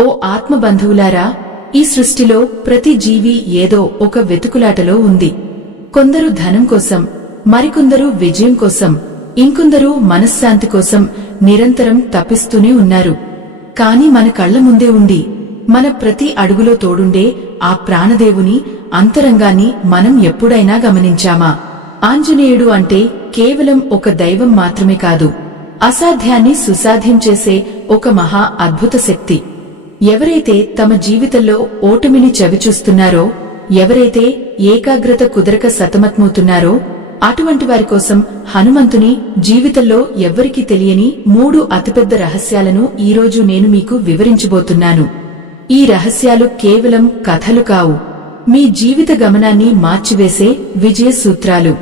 ఓ ఆత్మబంధువులారా, ఈ సృష్టిలో ప్రతి జీవి ఏదో ఒక వెతుకులాటలో ఉంది. కొందరు ధనం కోసం, మరికొందరు విజయం కోసం, ఇంకొందరు మనశ్శాంతి కోసం నిరంతరం తప్పిస్తూనే ఉన్నారు. కాని మన కళ్ల ముందే ఉండి మన ప్రతి అడుగులో తోడుండే ఆ ప్రాణదేవుని అంతరంగాన్ని మనం ఎప్పుడైనా గమనించామా? ఆంజనేయుడు అంటే కేవలం ఒక దైవం మాత్రమే కాదు, అసాధ్యాన్ని సుసాధ్యం చేసే ఒక మహా అద్భుత శక్తి. ఎవరైతే తమ జీవితంలో ఓటమిని చవిచూస్తున్నారో, ఎవరైతే ఏకాగ్రత కుదరక సతమతమవుతున్నారో, అటువంటి వారి కోసం హనుమంతుని జీవితంలో ఎవ్వరికీ తెలియని 3 అతిపెద్ద రహస్యాలను ఈరోజు నేను మీకు వివరించబోతున్నాను. ఈ రహస్యాలు కేవలం కథలు కావు, మీ జీవిత గమనాన్ని మార్చివేసే విజయ సూత్రాలు.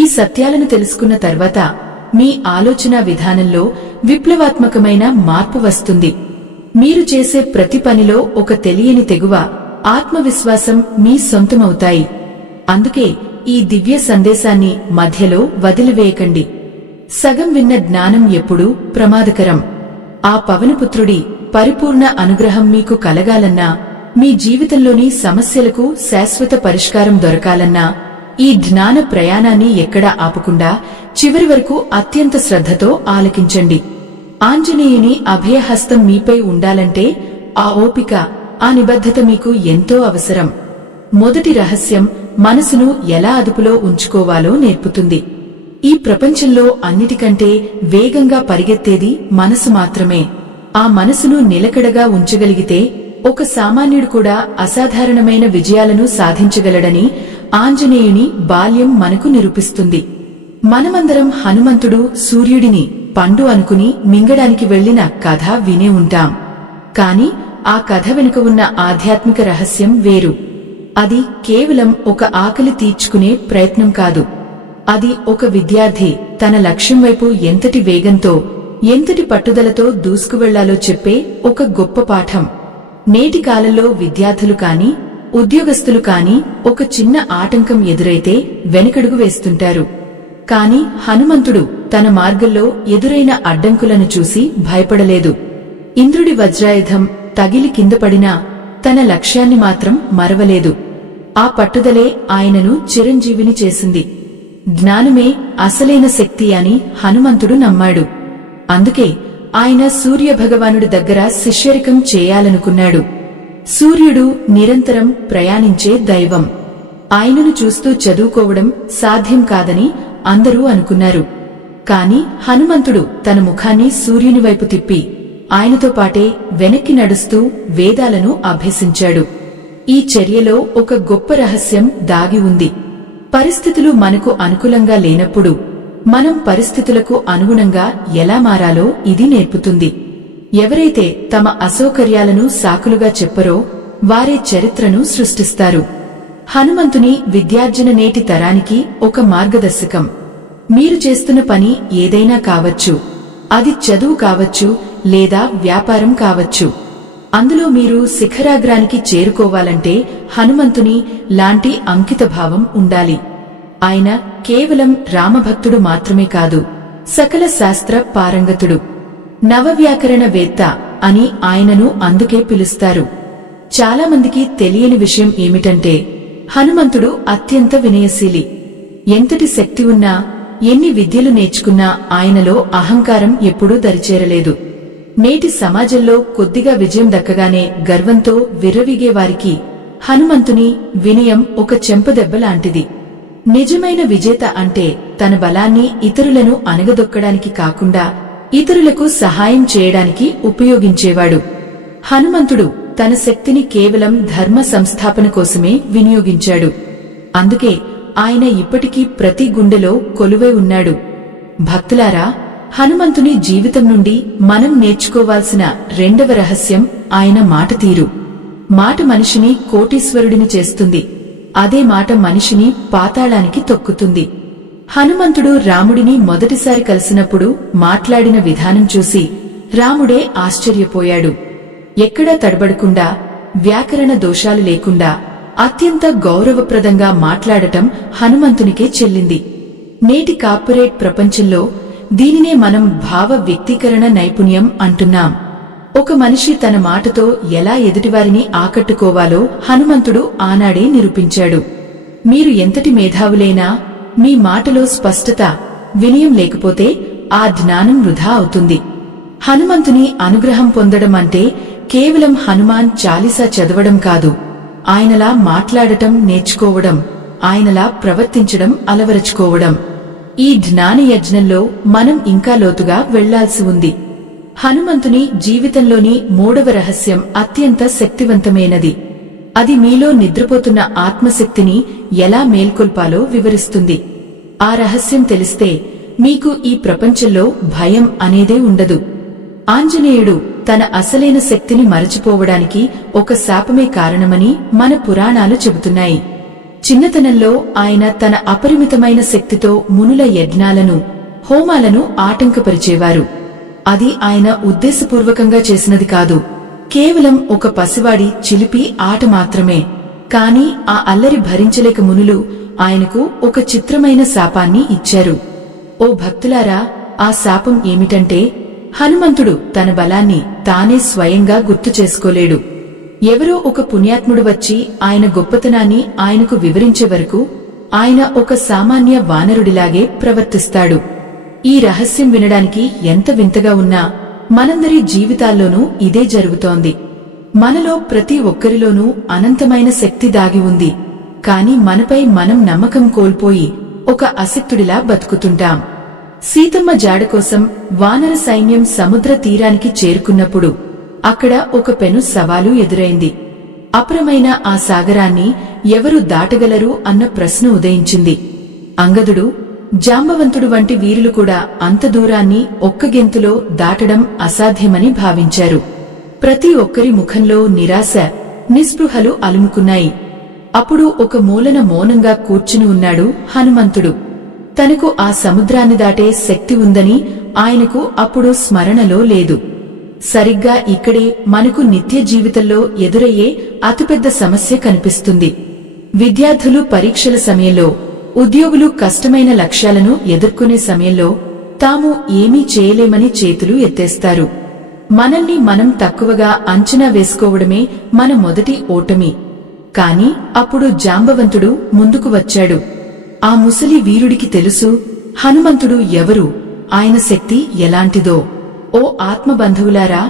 ఈ సత్యాలను తెలుసుకున్న తర్వాత మీ ఆలోచన విధానంలో విప్లవాత్మకమైన మార్పు వస్తుంది. మీరు చేసే ప్రతి పనిలో ఒక తెలియని తెగువ, ఆత్మవిశ్వాసం మీ సొంతమవుతాయి. అందుకే ఈ దివ్య సందేశాన్ని మధ్యలో వదిలివేయకండి. సగం విన్న జ్ఞానం ఎప్పుడూ ప్రమాదకరం. ఆ పవనపుత్రుడి పరిపూర్ణ అనుగ్రహం మీకు కలగాలన్నా, మీ జీవితంలోని సమస్యలకు శాశ్వత పరిష్కారం దొరకాలన్నా, ఈ జ్ఞాన ప్రయాణాన్ని ఎక్కడా ఆపకుండా చివరి వరకు అత్యంత శ్రద్ధతో ఆలకించండి. ఆంజనేయుని అభయహస్తం మీపై ఉండాలంటే ఆ ఓపిక, ఆ నిబద్ధత మీకు ఎంతో అవసరం. మొదటి రహస్యం మనసును ఎలా అదుపులో ఉంచుకోవాలో నేర్పుతుంది. ఈ ప్రపంచంలో అన్నిటికంటే వేగంగా పరిగెత్తేది మనసు మాత్రమే. ఆ మనసును నిలకడగా ఉంచగలిగితే ఒక సామాన్యుడు కూడా అసాధారణమైన విజయాలను సాధించగలడని ఆంజనేయుని బాల్యం మనకు నిరూపిస్తుంది. మనమందరం హనుమంతుడు సూర్యుడిని పండు అనుకుని మింగడానికి వెళ్లిన కథ వినే ఉంటాం. కాని ఆ కథ వెనుక ఉన్న ఆధ్యాత్మిక రహస్యం వేరు. అది కేవలం ఒక ఆకలి తీర్చుకునే ప్రయత్నం కాదు. అది ఒక విద్యార్థి తన లక్ష్యం వైపు ఎంతటి వేగంతో, ఎంతటి పట్టుదలతో దూసుకువెళ్లాలో చెప్పే ఒక గొప్ప పాఠం. నేటి కాలంలో విద్యార్థులు కాని, ఉద్యోగస్తులు కాని ఒక చిన్న ఆటంకం ఎదురైతే వెనకడుగు వేస్తుంటారు. కాని హనుమంతుడు తన మార్గంలో ఎదురైన అడ్డంకులను చూసి భయపడలేదు. ఇంద్రుడి వజ్రాయుధం తగిలి కిందపడినా తన లక్ష్యాన్ని మాత్రం మరవలేదు. ఆ పట్టుదలే ఆయనను చిరంజీవిని చేసింది. జ్ఞానమే అసలైన శక్తి అని హనుమంతుడు నమ్మాడు. అందుకే ఆయన సూర్యభగవానుడి దగ్గర శిష్యరికం చేయాలనుకున్నాడు. సూర్యుడు నిరంతరం ప్రయాణించే దైవం. ఆయనను చూస్తూ చదువుకోవడం సాధ్యం కాదని అందరూ అనుకున్నారు. కాని హనుమంతుడు తన ముఖాన్ని సూర్యుని వైపు తిప్పి ఆయనతో పాటే వెనక్కి నడుస్తూ వేదాలను అభ్యసించాడు. ఈ చర్యలో ఒక గొప్ప రహస్యం దాగి ఉంది. పరిస్థితులు మనకు అనుకూలంగా లేనప్పుడు మనం పరిస్థితులకు అనుగుణంగా ఎలా మారాలో ఇది నేర్పుతుంది. ఎవరైతే తమ అసౌకర్యాలను సాకులుగా చెప్పరో వారే చరిత్రను సృష్టిస్తారు. హనుమంతుని విద్యార్జన నేటి తరానికి ఒక మార్గదర్శకం. మీరు చేస్తున్న పని ఏదైనా కావచ్చు. అది చదువు కావచ్చు, లేదా వ్యాపారం కావచ్చు. అందులో మీరు శిఖరాగ్రానికి చేరుకోవాలంటే హనుమంతుని లాంటి అంకితభావం ఉండాలి. ఆయన కేవలం రామభక్తుడు మాత్రమే కాదు, సకల శాస్త్ర పారంగతుడు, నవవ్యాకరణవేత్త అని ఆయనను అందుకే పిలుస్తారు. చాలామందికి తెలియని విషయం ఏమిటంటే హనుమంతుడు అత్యంత వినయశీలి. ఎంతటి శక్తి ఉన్నా, ఎన్ని విద్యలు నేర్చుకున్నా ఆయనలో అహంకారం ఎప్పుడూ దరిచేరలేదు. నేటి సమాజంలో కొద్దిగా విజయం దక్కగానే గర్వంతో విర్రవీగేవారికి హనుమంతుని వినయం ఒక చెంపదెబ్బలాంటిది. నిజమైన విజేత అంటే తన బలాన్ని ఇతరులను అణగదొక్కడానికి కాకుండా ఇతరులకు సహాయం చేయడానికి ఉపయోగించేవాడు. హనుమంతుడు తన శక్తిని కేవలం ధర్మ సంస్థాపన కోసమే వినియోగించాడు. అందుకే ఆయన ఇప్పటికీ ప్రతి గుండెలో కొలువై ఉన్నాడు. భక్తులారా, హనుమంతుని జీవితం నుండి మనం నేర్చుకోవాల్సిన రెండవ రహస్యం ఆయన మాట తీరు. మాట మనిషిని కోటీశ్వరుడిని చేస్తుంది. అదే మాట మనిషిని పాతాళానికి తొక్కుతుంది. హనుమంతుడు రాముడిని మొదటిసారి కలిసినప్పుడు మాట్లాడిన విధానం చూసి రాముడే ఆశ్చర్యపోయాడు. ఎక్కడా తడబడకుండా, వ్యాకరణ దోషాలు లేకుండా అత్యంత గౌరవప్రదంగా మాట్లాడటం హనుమంతునికే చెల్లింది. నేటి కార్పొరేట్ ప్రపంచంలో దీనినే మనం భావ వ్యక్తీకరణ నైపుణ్యం అంటున్నాం. ఒక మనిషి తన మాటతో ఎలా ఎదుటివారిని ఆకట్టుకోవాలో హనుమంతుడు ఆనాడే నిరూపించాడు. మీరు ఎంతటి మేధావులైనా మీ మాటలో స్పష్టత, వినయం లేకపోతే ఆ జ్ఞానం వృధా అవుతుంది. హనుమంతుని అనుగ్రహం పొందడం అంటే కేవలం హనుమాన్ చాలీసా చదవడం కాదు, ఆయనలా మాట్లాడటం నేర్చుకోవడం, ఆయనలా ప్రవర్తించడం అలవరచుకోవడం. ఈ జ్ఞాన యజ్ఞంలో మనం ఇంకా లోతుగా వెళ్లాల్సి ఉంది. హనుమంతుని జీవితంలోని మూడవ రహస్యం అత్యంత శక్తివంతమైనది. అది మీలో నిద్రపోతున్న ఆత్మశక్తిని ఎలా మేల్కొల్పాలో వివరిస్తుంది. ఆ రహస్యం తెలిస్తే మీకు ఈ ప్రపంచంలో భయం అనేదే ఉండదు. ఆంజనేయుడు తన అసలైన శక్తిని మరచిపోవడానికి ఒక శాపమే కారణమని మన పురాణాలు చెబుతున్నాయి. చిన్నతనంలో ఆయన తన అపరిమితమైన శక్తితో మునుల యజ్ఞాలను, హోమాలను ఆటంకపరిచేవారు. అది ఆయన ఉద్దేశపూర్వకంగా చేసినది కాదు, కేవలం ఒక పసివాడి చిలిపి ఆట మాత్రమే. కాని ఆ అల్లరి భరించలేక మునులు ఆయనకు ఒక చిత్రమైన శాపాన్ని ఇచ్చారు. ఓ భక్తులారా, ఆ శాపం ఏమిటంటే హనుమంతుడు తన బలాన్ని తానే స్వయంగా గుర్తు చేసుకోలేడు. ఎవరో ఒక పుణ్యాత్ముడు వచ్చి ఆయన గొప్పతనాన్ని ఆయనకు వివరించే వరకు ఆయన ఒక సామాన్య వానరుడిలాగే ప్రవర్తిస్తాడు. ఈ రహస్యం వినడానికి ఎంత వింతగా ఉన్నా మనందరి జీవితాల్లోనూ ఇదే జరుగుతోంది. మనలో ప్రతి ఒక్కరిలోనూ అనంతమైన శక్తి దాగి ఉంది. కాని మనపై మనం నమ్మకం కోల్పోయి ఒక అశక్తుడిలా బతుకుతుంటాం. సీతమ్మ జాడ కోసం వానర సైన్యం సముద్ర తీరానికి చేరుకున్నప్పుడు అక్కడ ఒక పెను సవాలు ఎదురైంది. అపరమైన ఆ సాగరాన్ని ఎవరు దాటగలరు అన్న ప్రశ్న ఉదయించింది. అంగదుడు, జాంబవంతుడు వంటి వీరులు కూడా అంత దూరాన్ని ఒక్క గెంతులో దాటడం అసాధ్యమని భావించారు. ప్రతి ఒక్కరి ముఖంలో నిరాశ, నిస్పృహలు అలుముకున్నాయి. అప్పుడు ఒక మూలన మౌనంగా కూర్చుని ఉన్నాడు హనుమంతుడు. తనకు ఆ సముద్రాన్ని దాటే శక్తి ఉందని ఆయనకు అప్పుడు స్మరణలో లేదు. సరిగ్గా ఇక్కడే మనకు నిత్య జీవితంలో ఎదురయ్యే అతిపెద్ద సమస్య కనిపిస్తుంది. విద్యార్థులు పరీక్షల సమయంలో, ఉద్యోగులు కష్టమైన లక్ష్యాలను ఎదుర్కొనే సమయంలో తాము ఏమీ చేయలేమని చేతులు ఎత్తేస్తారు. మనల్ని మనం తక్కువగా అంచనా వేసుకోవడమే మన మొదటి ఓటమి. కాని అప్పుడు జాంబవంతుడు ముందుకు వచ్చాడు. ఆ ముసలి వీరుడికి తెలుసు హనుమంతుడు ఎవరు, ఆయన శక్తి ఎలాంటిదో. ఓ ఆత్మబంధువులారా,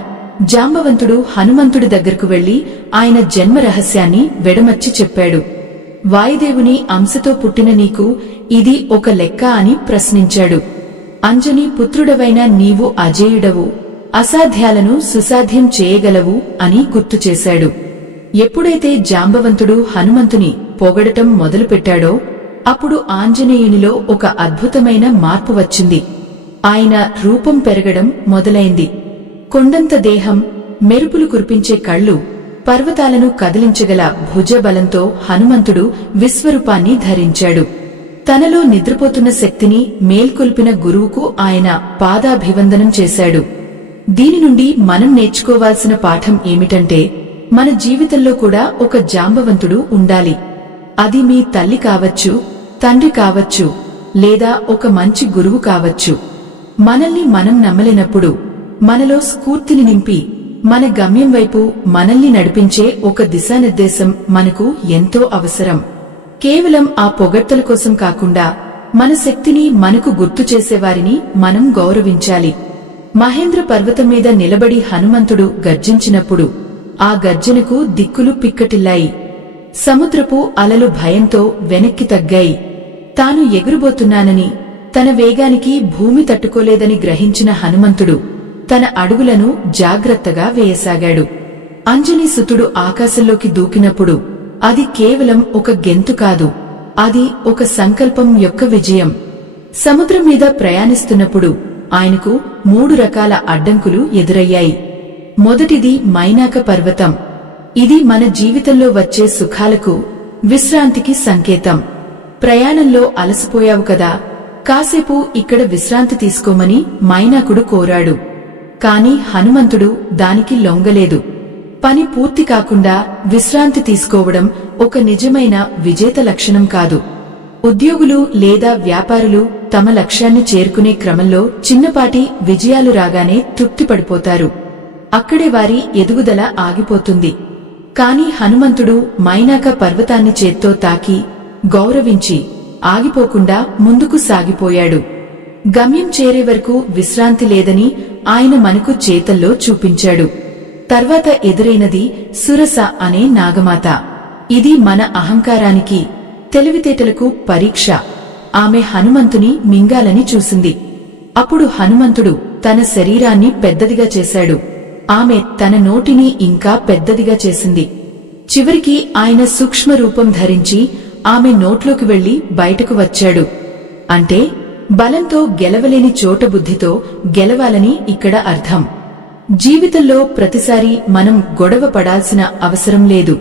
జాంబవంతుడు హనుమంతుడి దగ్గరకు వెళ్లి ఆయన జన్మ రహస్యాన్ని వెడమర్చి చెప్పాడు. వాయుదేవుని అంశతో పుట్టిన నీకు ఇది ఒక లెక్క అని ప్రశ్నించాడు. అంజని పుత్రుడవైన నీవు అజేయుడవు, అసాధ్యాలను సుసాధ్యం చేయగలవు అని గుర్తుచేశాడు. ఎప్పుడైతే జాంబవంతుడు హనుమంతుని పొగడటం మొదలుపెట్టాడో అప్పుడు ఆంజనేయునిలో ఒక అద్భుతమైన మార్పు వచ్చింది. ఆయన రూపం పెరగడం మొదలైంది. కొండంత దేహం, మెరుపులు కురిపించే కళ్ళు, పర్వతాలను కదిలించగల భుజబలంతో హనుమంతుడు విశ్వరూపాన్ని ధరించాడు. తనలో నిద్రపోతున్న శక్తిని మేల్కొల్పిన గురువుకు ఆయన పాదాభివందనం చేశాడు. దీని నుండి మనం నేర్చుకోవాల్సిన పాఠం ఏమిటంటే మన జీవితంలో కూడా ఒక జాంబవంతుడు ఉండాలి. అది మీ తల్లి కావచ్చు, తండ్రి కావచ్చు, లేదా ఒక మంచి గురువు కావచ్చు. మనల్ని మనం నమ్మలేనప్పుడు మనలో స్ఫూర్తిని నింపి మన గమ్యం వైపు మనల్ని నడిపించే ఒక దిశానిర్దేశం మనకు ఎంతో అవసరం. కేవలం ఆ పొగడ్తల కోసం కాకుండా మన శక్తిని మనకు గుర్తు చేసేవారిని మనం గౌరవించాలి. మహేంద్ర పర్వతం మీద నిలబడి హనుమంతుడు గర్జించినప్పుడు ఆ గర్జనకు దిక్కులు పిక్కటిల్లాయి. సముద్రపు అలలు భయంతో వెనక్కి తగ్గాయి. తాను ఎగురుబోతున్నానని, తన వేగానికి భూమి తట్టుకోలేదని గ్రహించిన హనుమంతుడు తన అడుగులను జాగ్రత్తగా వేయసాగాడు. అంజనీ సుతుడు ఆకాశంలోకి దూకినప్పుడు అది కేవలం ఒక గెంతు కాదు, అది ఒక సంకల్పం యొక్క విజయం. సముద్రం మీద ప్రయాణిస్తున్నప్పుడు ఆయనకు 3 రకాల అడ్డంకులు ఎదురయ్యాయి. మొదటిది మైనాక పర్వతం. ఇది మన జీవితంలో వచ్చే సుఖాలకు, విశ్రాంతికి సంకేతం. ప్రయాణంలో అలసిపోయావు కదా, కాసేపు ఇక్కడ విశ్రాంతి తీసుకోమని మైనాకుడు కోరాడు. కాని హనుమంతుడు దానికి లొంగలేదు. పని పూర్తి కాకుండా విశ్రాంతి తీసుకోవడం ఒక నిజమైన విజేత లక్షణం కాదు. ఉద్యోగులు లేదా వ్యాపారులు తమ లక్ష్యాన్ని చేరుకునే క్రమంలో చిన్నపాటి విజయాలు రాగానే తృప్తిపడిపోతారు. అక్కడే వారి ఎదుగుదల ఆగిపోతుంది. కాని హనుమంతుడు మైనాక పర్వతాన్ని చేత్తో తాకి గౌరవించి ఆగిపోకుండా ముందుకు సాగిపోయాడు. గమ్యం చేరే వరకు విశ్రాంతి లేదని ఆయన మనకు చేతల్లో చూపించాడు. తర్వాత ఎదురైనది సురస అనే నాగమాత. ఇది మన అహంకారానికి, తెలివితేటలకు పరీక్ష. ఆమె హనుమంతుని మింగాలని చూసింది. అప్పుడు హనుమంతుడు తన శరీరాన్ని పెద్దదిగా చేశాడు. ఆమె తన నోటిని ఇంకా పెద్దదిగా చేసింది. చివరికి ఆయన సూక్ష్మ రూపం ధరించి ఆమె నోట్లోకి వెళ్లి బయటకు వచ్చాడు. అంటే బలంతో గెలవలేని చోట బుద్ధితో గెలవాలని ఇక్కడ అర్థం. జీవితంలో ప్రతిసారి మనం గొడవ పడాల్సిన అవసరం లేదు.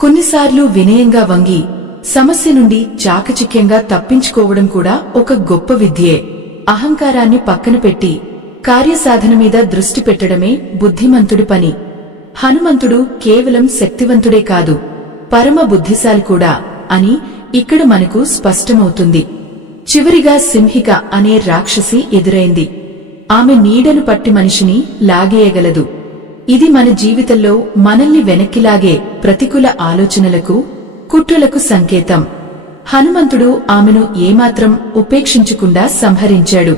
కొన్నిసార్లు వినయంగా వంగి సమస్య నుండి చాకచక్యంగా తప్పించుకోవడం కూడా ఒక గొప్ప విద్యే. అహంకారాన్ని పక్కన పెట్టి కార్యసాధన మీద దృష్టి పెట్టడమే బుద్ధిమంతుడి పని. హనుమంతుడు కేవలం శక్తివంతుడే కాదు, పరమ బుద్ధిశాలి కూడా అని ఇక్కడ మనకు స్పష్టమవుతుంది. చివరిగా సింహిక అనే రాక్షసి ఎదురైంది. ఆమె నీడను పట్టి మనిషిని లాగేయగలదు. ఇది మన జీవితంలో మనల్ని వెనక్కిలాగే ప్రతికూల ఆలోచనలకు, కుట్రలకు సంకేతం. హనుమంతుడు ఆమెను ఏమాత్రం ఉపేక్షించకుండా సంహరించాడు.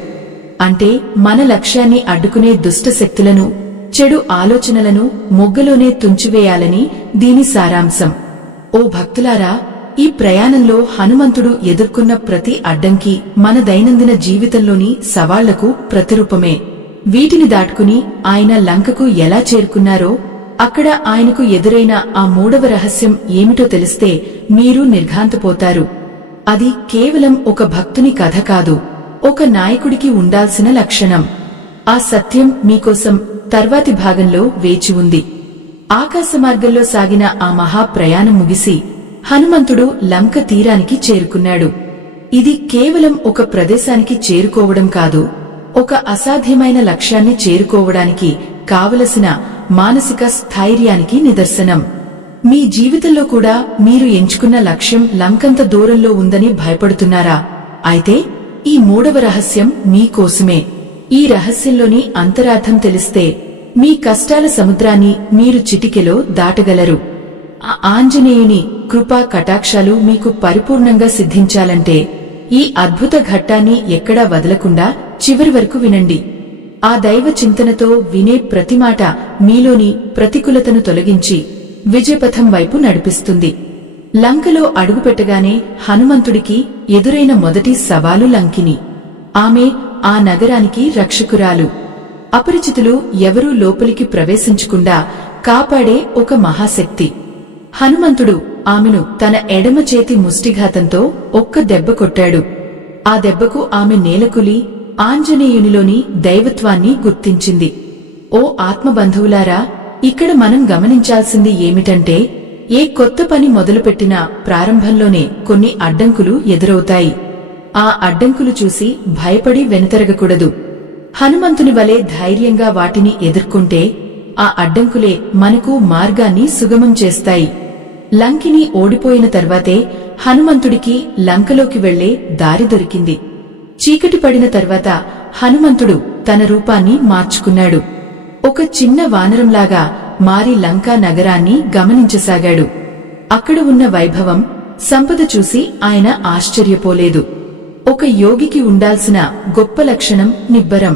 అంటే మన లక్ష్యాన్ని అడ్డుకునే దుష్ట శక్తులను, చెడు ఆలోచనలను మొగ్గలోనే తుంచివేయాలని దీని సారాంశం. ఓ భక్తులారా, ఈ ప్రయాణంలో హనుమంతుడు ఎదుర్కొన్న ప్రతి అడ్డంకి మన దైనందిన జీవితంలోని సవాళ్లకు ప్రతిరూపమే. వీటిని దాటుకుని ఆయన లంకకు ఎలా చేరుకున్నారో, అక్కడ ఆయనకు ఎదురైన ఆ మూడవ రహస్యం ఏమిటో తెలిస్తే మీరు నిర్ఘాంతపోతారు. అది కేవలం ఒక భక్తుని కథ కాదు, ఒక నాయకుడికి ఉండాల్సిన లక్షణం. ఆ సత్యం మీకోసం తర్వాతి భాగంలో వేచి ఉంది. ఆకాశమార్గంలో సాగిన ఆ మహా ప్రయాణం ముగిసి హనుమంతుడు లంక తీరానికి చేరుకున్నాడు. ఇది కేవలం ఒక ప్రదేశానికి చేరుకోవడం కాదు, ఒక అసాధ్యమైన లక్ష్యాన్ని చేరుకోవడానికి కావలసిన మానసిక స్థైర్యానికి నిదర్శనం. మీ జీవితంలో కూడా మీరు ఎంచుకున్న లక్ష్యం లంకంత దూరంలో ఉందని భయపడుతున్నారా? అయితే ఈ మూడవ రహస్యం మీకోసమే. ఈ రహస్యంలోని అంతరార్థం తెలిస్తే మీ కష్టాల సముద్రాన్ని మీరు చిటికెలో దాటగలరు. ఆ ఆంజనేయుని కృపా కటాక్షాలు మీకు పరిపూర్ణంగా సిద్ధించాలంటే ఈ అద్భుత ఘట్టాన్ని ఎక్కడా వదలకుండా చివరి వరకు వినండి. ఆ దైవ చింతనతో వినే ప్రతి మాట మీలోని ప్రతికూలతను తొలగించి విజయపథం వైపు నడిపిస్తుంది. లంకలో అడుగుపెట్టగానే హనుమంతుడికి ఎదురైన మొదటి సవాలు లంకిని. ఆమె ఆ నగరానికి రక్షకురాలు. అపరిచితులు ఎవరూ లోపలికి ప్రవేశించకుండా కాపాడే ఒక మహాశక్తి. హనుమంతుడు ఆమెను తన ఎడమ చేతి ముష్టిఘాతంతో ఒక్క దెబ్బ కొట్టాడు. ఆ దెబ్బకు ఆమె నేలకులి ఆంజనేయునిలోని దైవత్వాన్ని గుర్తించింది. ఓ ఆత్మబంధువులారా, ఇక్కడ మనం గమనించాల్సింది ఏమిటంటే, ఏ కొత్త పని మొదలుపెట్టినా ప్రారంభంలోనే కొన్ని అడ్డంకులు ఎదురవుతాయి. ఆ అడ్డంకులు చూసి భయపడి వెనుతరగకూడదు. హనుమంతుని వలె ధైర్యంగా వాటిని ఎదుర్కొంటే ఆ అడ్డంకులే మనకు మార్గాన్ని సుగమం చేస్తాయి. లంకిని ఓడిపోయిన తర్వాతే హనుమంతుడికి లంకలోకి వెళ్లే దారి దొరికింది. చీకటి పడిన తర్వాత హనుమంతుడు తన రూపాన్ని మార్చుకున్నాడు. ఒక చిన్న వానరంలాగా మారి లంకా నగరాన్ని గమనించసాగాడు. అక్కడ ఉన్న వైభవం, సంపద చూసి ఆయన ఆశ్చర్యపోలేదు. ఒక యోగికి ఉండాల్సిన గొప్ప లక్షణం నిబ్బరం.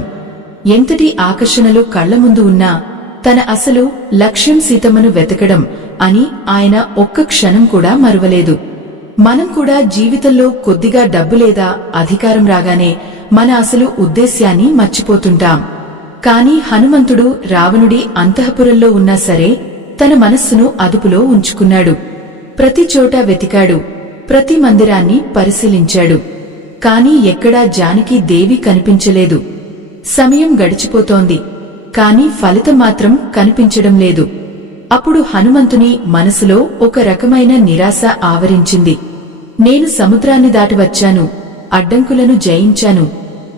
ఎంతటి ఆకర్షణలు కళ్ల ముందు ఉన్నా తన అసలు లక్ష్యం సీతమ్మను వెతకడం అని ఆయన ఒక్క క్షణం కూడా మరువలేదు. మనం కూడా జీవితంలో కొద్దిగా డబ్బు లేదా అధికారం రాగానే మన అసలు ఉద్దేశ్యాన్ని మర్చిపోతుంటాం. కాని హనుమంతుడు రావణుడి అంతఃపురంలో ఉన్నా సరే తన మనస్సును అదుపులో ఉంచుకున్నాడు. ప్రతి చోట వెతికాడు, ప్రతి మందిరాన్ని పరిశీలించాడు. కాని ఎక్కడా జానకి దేవి కనిపించలేదు. సమయం గడిచిపోతోంది, కాని ఫలితం మాత్రం కనిపించడం లేదు. అప్పుడు హనుమంతుని మనసులో ఒక రకమైన నిరాశ ఆవరించింది. నేను సముద్రాన్ని దాటి వచ్చాను, అడ్డంకులను జయించాను,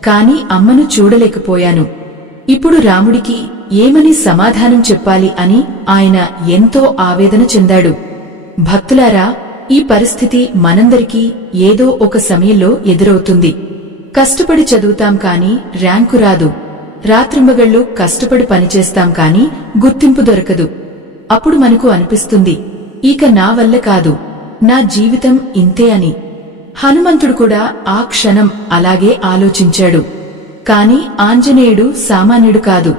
కాని అమ్మను చూడలేకపోయాను. ఇప్పుడు రాముడికి ఏమని సమాధానం చెప్పాలి అని ఆయన ఎంతో ఆవేదన చెందాడు. భక్తులారా, ఈ పరిస్థితి మనందరికీ ఏదో ఒక సమయంలో ఎదురవుతుంది. కష్టపడి చదువుతాం కాని ర్యాంకు రాదు, రాత్రింబగళ్ళు కష్టపడి పనిచేస్తాం కాని గుర్తింపు దొరకదు. అప్పుడు మనకు అనిపిస్తుంది, ఇక నా వల్ల కాదు, నా జీవితం ఇంతే అని. హనుమంతుడు కూడా ఆ క్షణం అలాగే ఆలోచించాడు. కాని ఆంజనేయుడు సామాన్యుడు కాదు.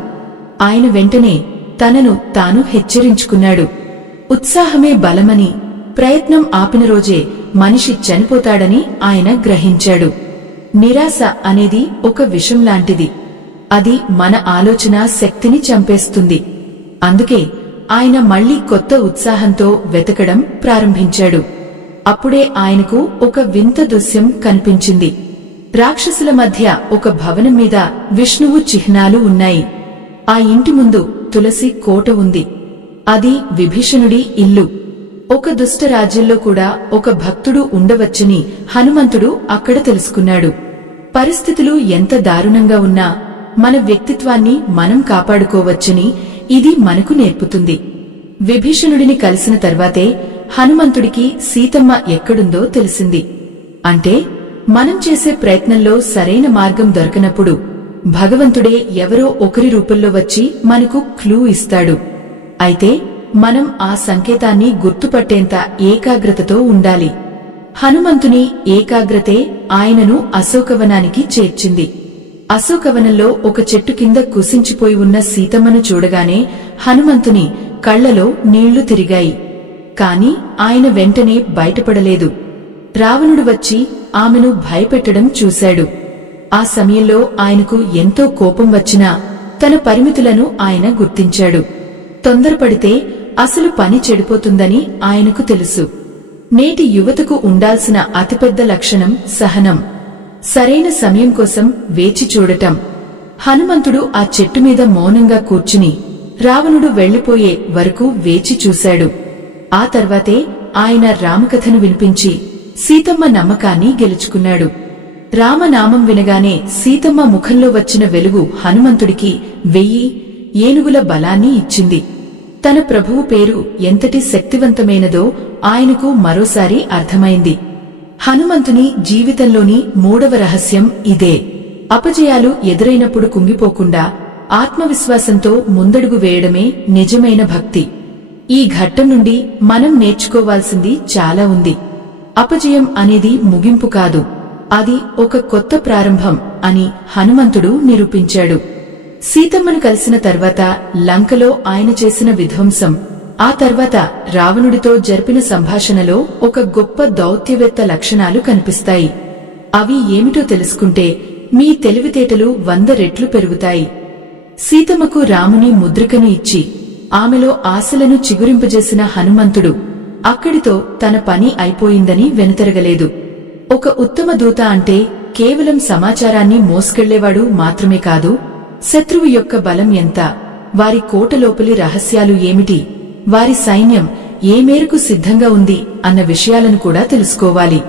ఆయన వెంటనే తనను తాను హెచ్చరించుకున్నాడు. ఉత్సాహమే బలమని, ప్రయత్నం ఆపిన రోజే మనిషి చనిపోతాడని ఆయన గ్రహించాడు. నిరాశ అనేది ఒక విషం లాంటిది. అది మన ఆలోచన శక్తిని చంపేస్తుంది. అందుకే ఆయన మళ్లీ కొత్త ఉత్సాహంతో వెతకడం ప్రారంభించాడు. అప్పుడే ఆయనకు ఒక వింత దృశ్యం కనిపించింది. రాక్షసుల మధ్య ఒక భవనం మీద విష్ణువు చిహ్నాలు ఉన్నాయి. ఆ ఇంటి ముందు తులసి కోట ఉంది. అది విభీషణుడి ఇల్లు. ఒక దుష్ట రాజ్యంలో కూడా ఒక భక్తుడు ఉండవచ్చని హనుమంతుడు అక్కడ తెలుసుకున్నాడు. పరిస్థితులు ఎంత దారుణంగా ఉన్నా మన వ్యక్తిత్వాన్ని మనం కాపాడుకోవచ్చని ఇది మనకు నేర్పుతుంది. విభీషణుడిని కలిసిన తర్వాతే హనుమంతుడికి సీతమ్మ ఎక్కడుందో తెలిసింది. అంటే మనం చేసే ప్రయత్నంలో సరైన మార్గం దొరకనప్పుడు భగవంతుడే ఎవరో ఒకరి రూపంలో వచ్చి మనకు క్లూ ఇస్తాడు. అయితే మనం ఆ సంకేతాన్ని గుర్తుపట్టేంత ఏకాగ్రతతో ఉండాలి. హనుమంతుని ఏకాగ్రతే ఆయనను అశోకవనానికి చేర్చింది. అశోకవనంలో ఒక చెట్టు కింద కుసించిపోయి ఉన్న సీతమ్మను చూడగానే హనుమంతుని కళ్లలో నీళ్లు తిరిగాయి. కాని ఆయన వెంటనే బయటపడలేదు. రావణుడు వచ్చి ఆమెను భయపెట్టడం చూశాడు. ఆ సమయంలో ఆయనకు ఎంతో కోపం వచ్చినా తన పరిమితులను ఆయన గుర్తించాడు. తొందరపడితే అసలు పని చెడిపోతుందని ఆయనకు తెలుసు. నేటి యువతకు ఉండాల్సిన అతిపెద్ద లక్షణం సహనం, సరైన సమయం కోసం వేచి చూడటం. హనుమంతుడు ఆ చెట్టు మీద మౌనంగా కూర్చుని రావణుడు వెళ్లిపోయే వరకు వేచి చూశాడు. ఆ తర్వాతే ఆయన రామకథను వినిపించి సీతమ్మ నమ్మకాన్ని గెలుచుకున్నాడు. రామనామం వినగానే సీతమ్మ ముఖంలో వచ్చిన వెలుగు హనుమంతుడికి 1000 ఏనుగుల బలాన్ని ఇచ్చింది. తన ప్రభువు పేరు ఎంతటి శక్తివంతమైనదో ఆయనకు మరోసారి అర్థమైంది. హనుమంతుని జీవితంలోని 3వ రహస్యం ఇదే. అపజయాలు ఎదురైనప్పుడు కుంగిపోకుండా ఆత్మవిశ్వాసంతో ముందడుగు వేయడమే నిజమైన భక్తి. ఈ ఘట్టం నుండి మనం నేర్చుకోవాల్సింది చాలా ఉంది. అపజయం అనేది ముగింపు కాదు, అది ఒక కొత్త ప్రారంభం అని హనుమంతుడు నిరూపించాడు. సీతమ్మను కలిసిన తర్వాత లంకలో ఆయన చేసిన విధ్వంసం, ఆ తర్వాత రావణుడితో జరిపిన సంభాషణలో ఒక గొప్ప దౌత్యవేత్త లక్షణాలు కనిపిస్తాయి. అవి ఏమిటో తెలుసుకుంటే మీ తెలివితేటలు 100 రెట్లు పెరుగుతాయి. సీతమ్మకు రాముని ముద్రికను ఇచ్చి ఆమెలో ఆశలను చిగురింపజేసిన హనుమంతుడు అక్కడితో తన పని అయిపోయిందని వెనుతరగలేదు. ఒక ఉత్తమ దూత అంటే కేవలం సమాచారాన్ని మోసుకెళ్లేవాడు మాత్రమే కాదు, శత్రువు యొక్క బలం ఎంత, వారి కోటలోపలి రహస్యాలు ఏమిటి, వారి సైన్యం ఏ మేరకు సిద్ధంగా ఉంది అన్న విషయాలను కూడా తెలుసుకోవాలి.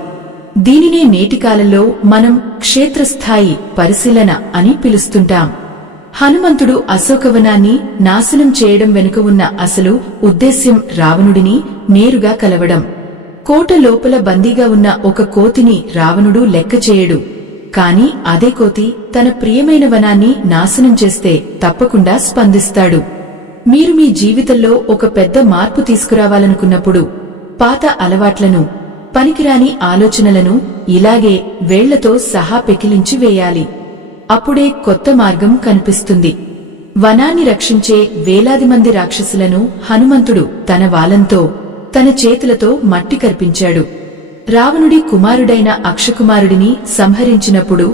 దీనినే నేటి కాలంలో మనం క్షేత్రస్థాయి పరిశీలన అని పిలుస్తుంటాం. హనుమంతుడు అశోకవనాన్ని నాశనం చేయడం వెనుక ఉన్న అసలు ఉద్దేశ్యం రావణుడిని నేరుగా కలవడం. కోట లోపల బందీగా ఉన్న ఒక కోతిని రావణుడు లెక్క చేయడు. కాని అదే కోతి తన ప్రియమైన వనాన్ని నాశనం చేస్తే తప్పకుండా స్పందిస్తాడు. మీరు మీ జీవితంలో ఒక పెద్ద మార్పు తీసుకురావాలనుకున్నప్పుడు పాత అలవాట్లను, పనికిరాని ఆలోచనలను ఇలాగే వేళ్లతో సహా పెకిలించి వేయాలి. అప్పుడే కొత్త మార్గం కనిపిస్తుంది. వనాన్ని రక్షించే వేలాది మంది రాక్షసులను హనుమంతుడు తన వాలంతో, తన చేతులతో మట్టి కర్పించాడు. రావణుడి కుమారుడైన అక్షకుమారుడిని సంహరించినప్పుడు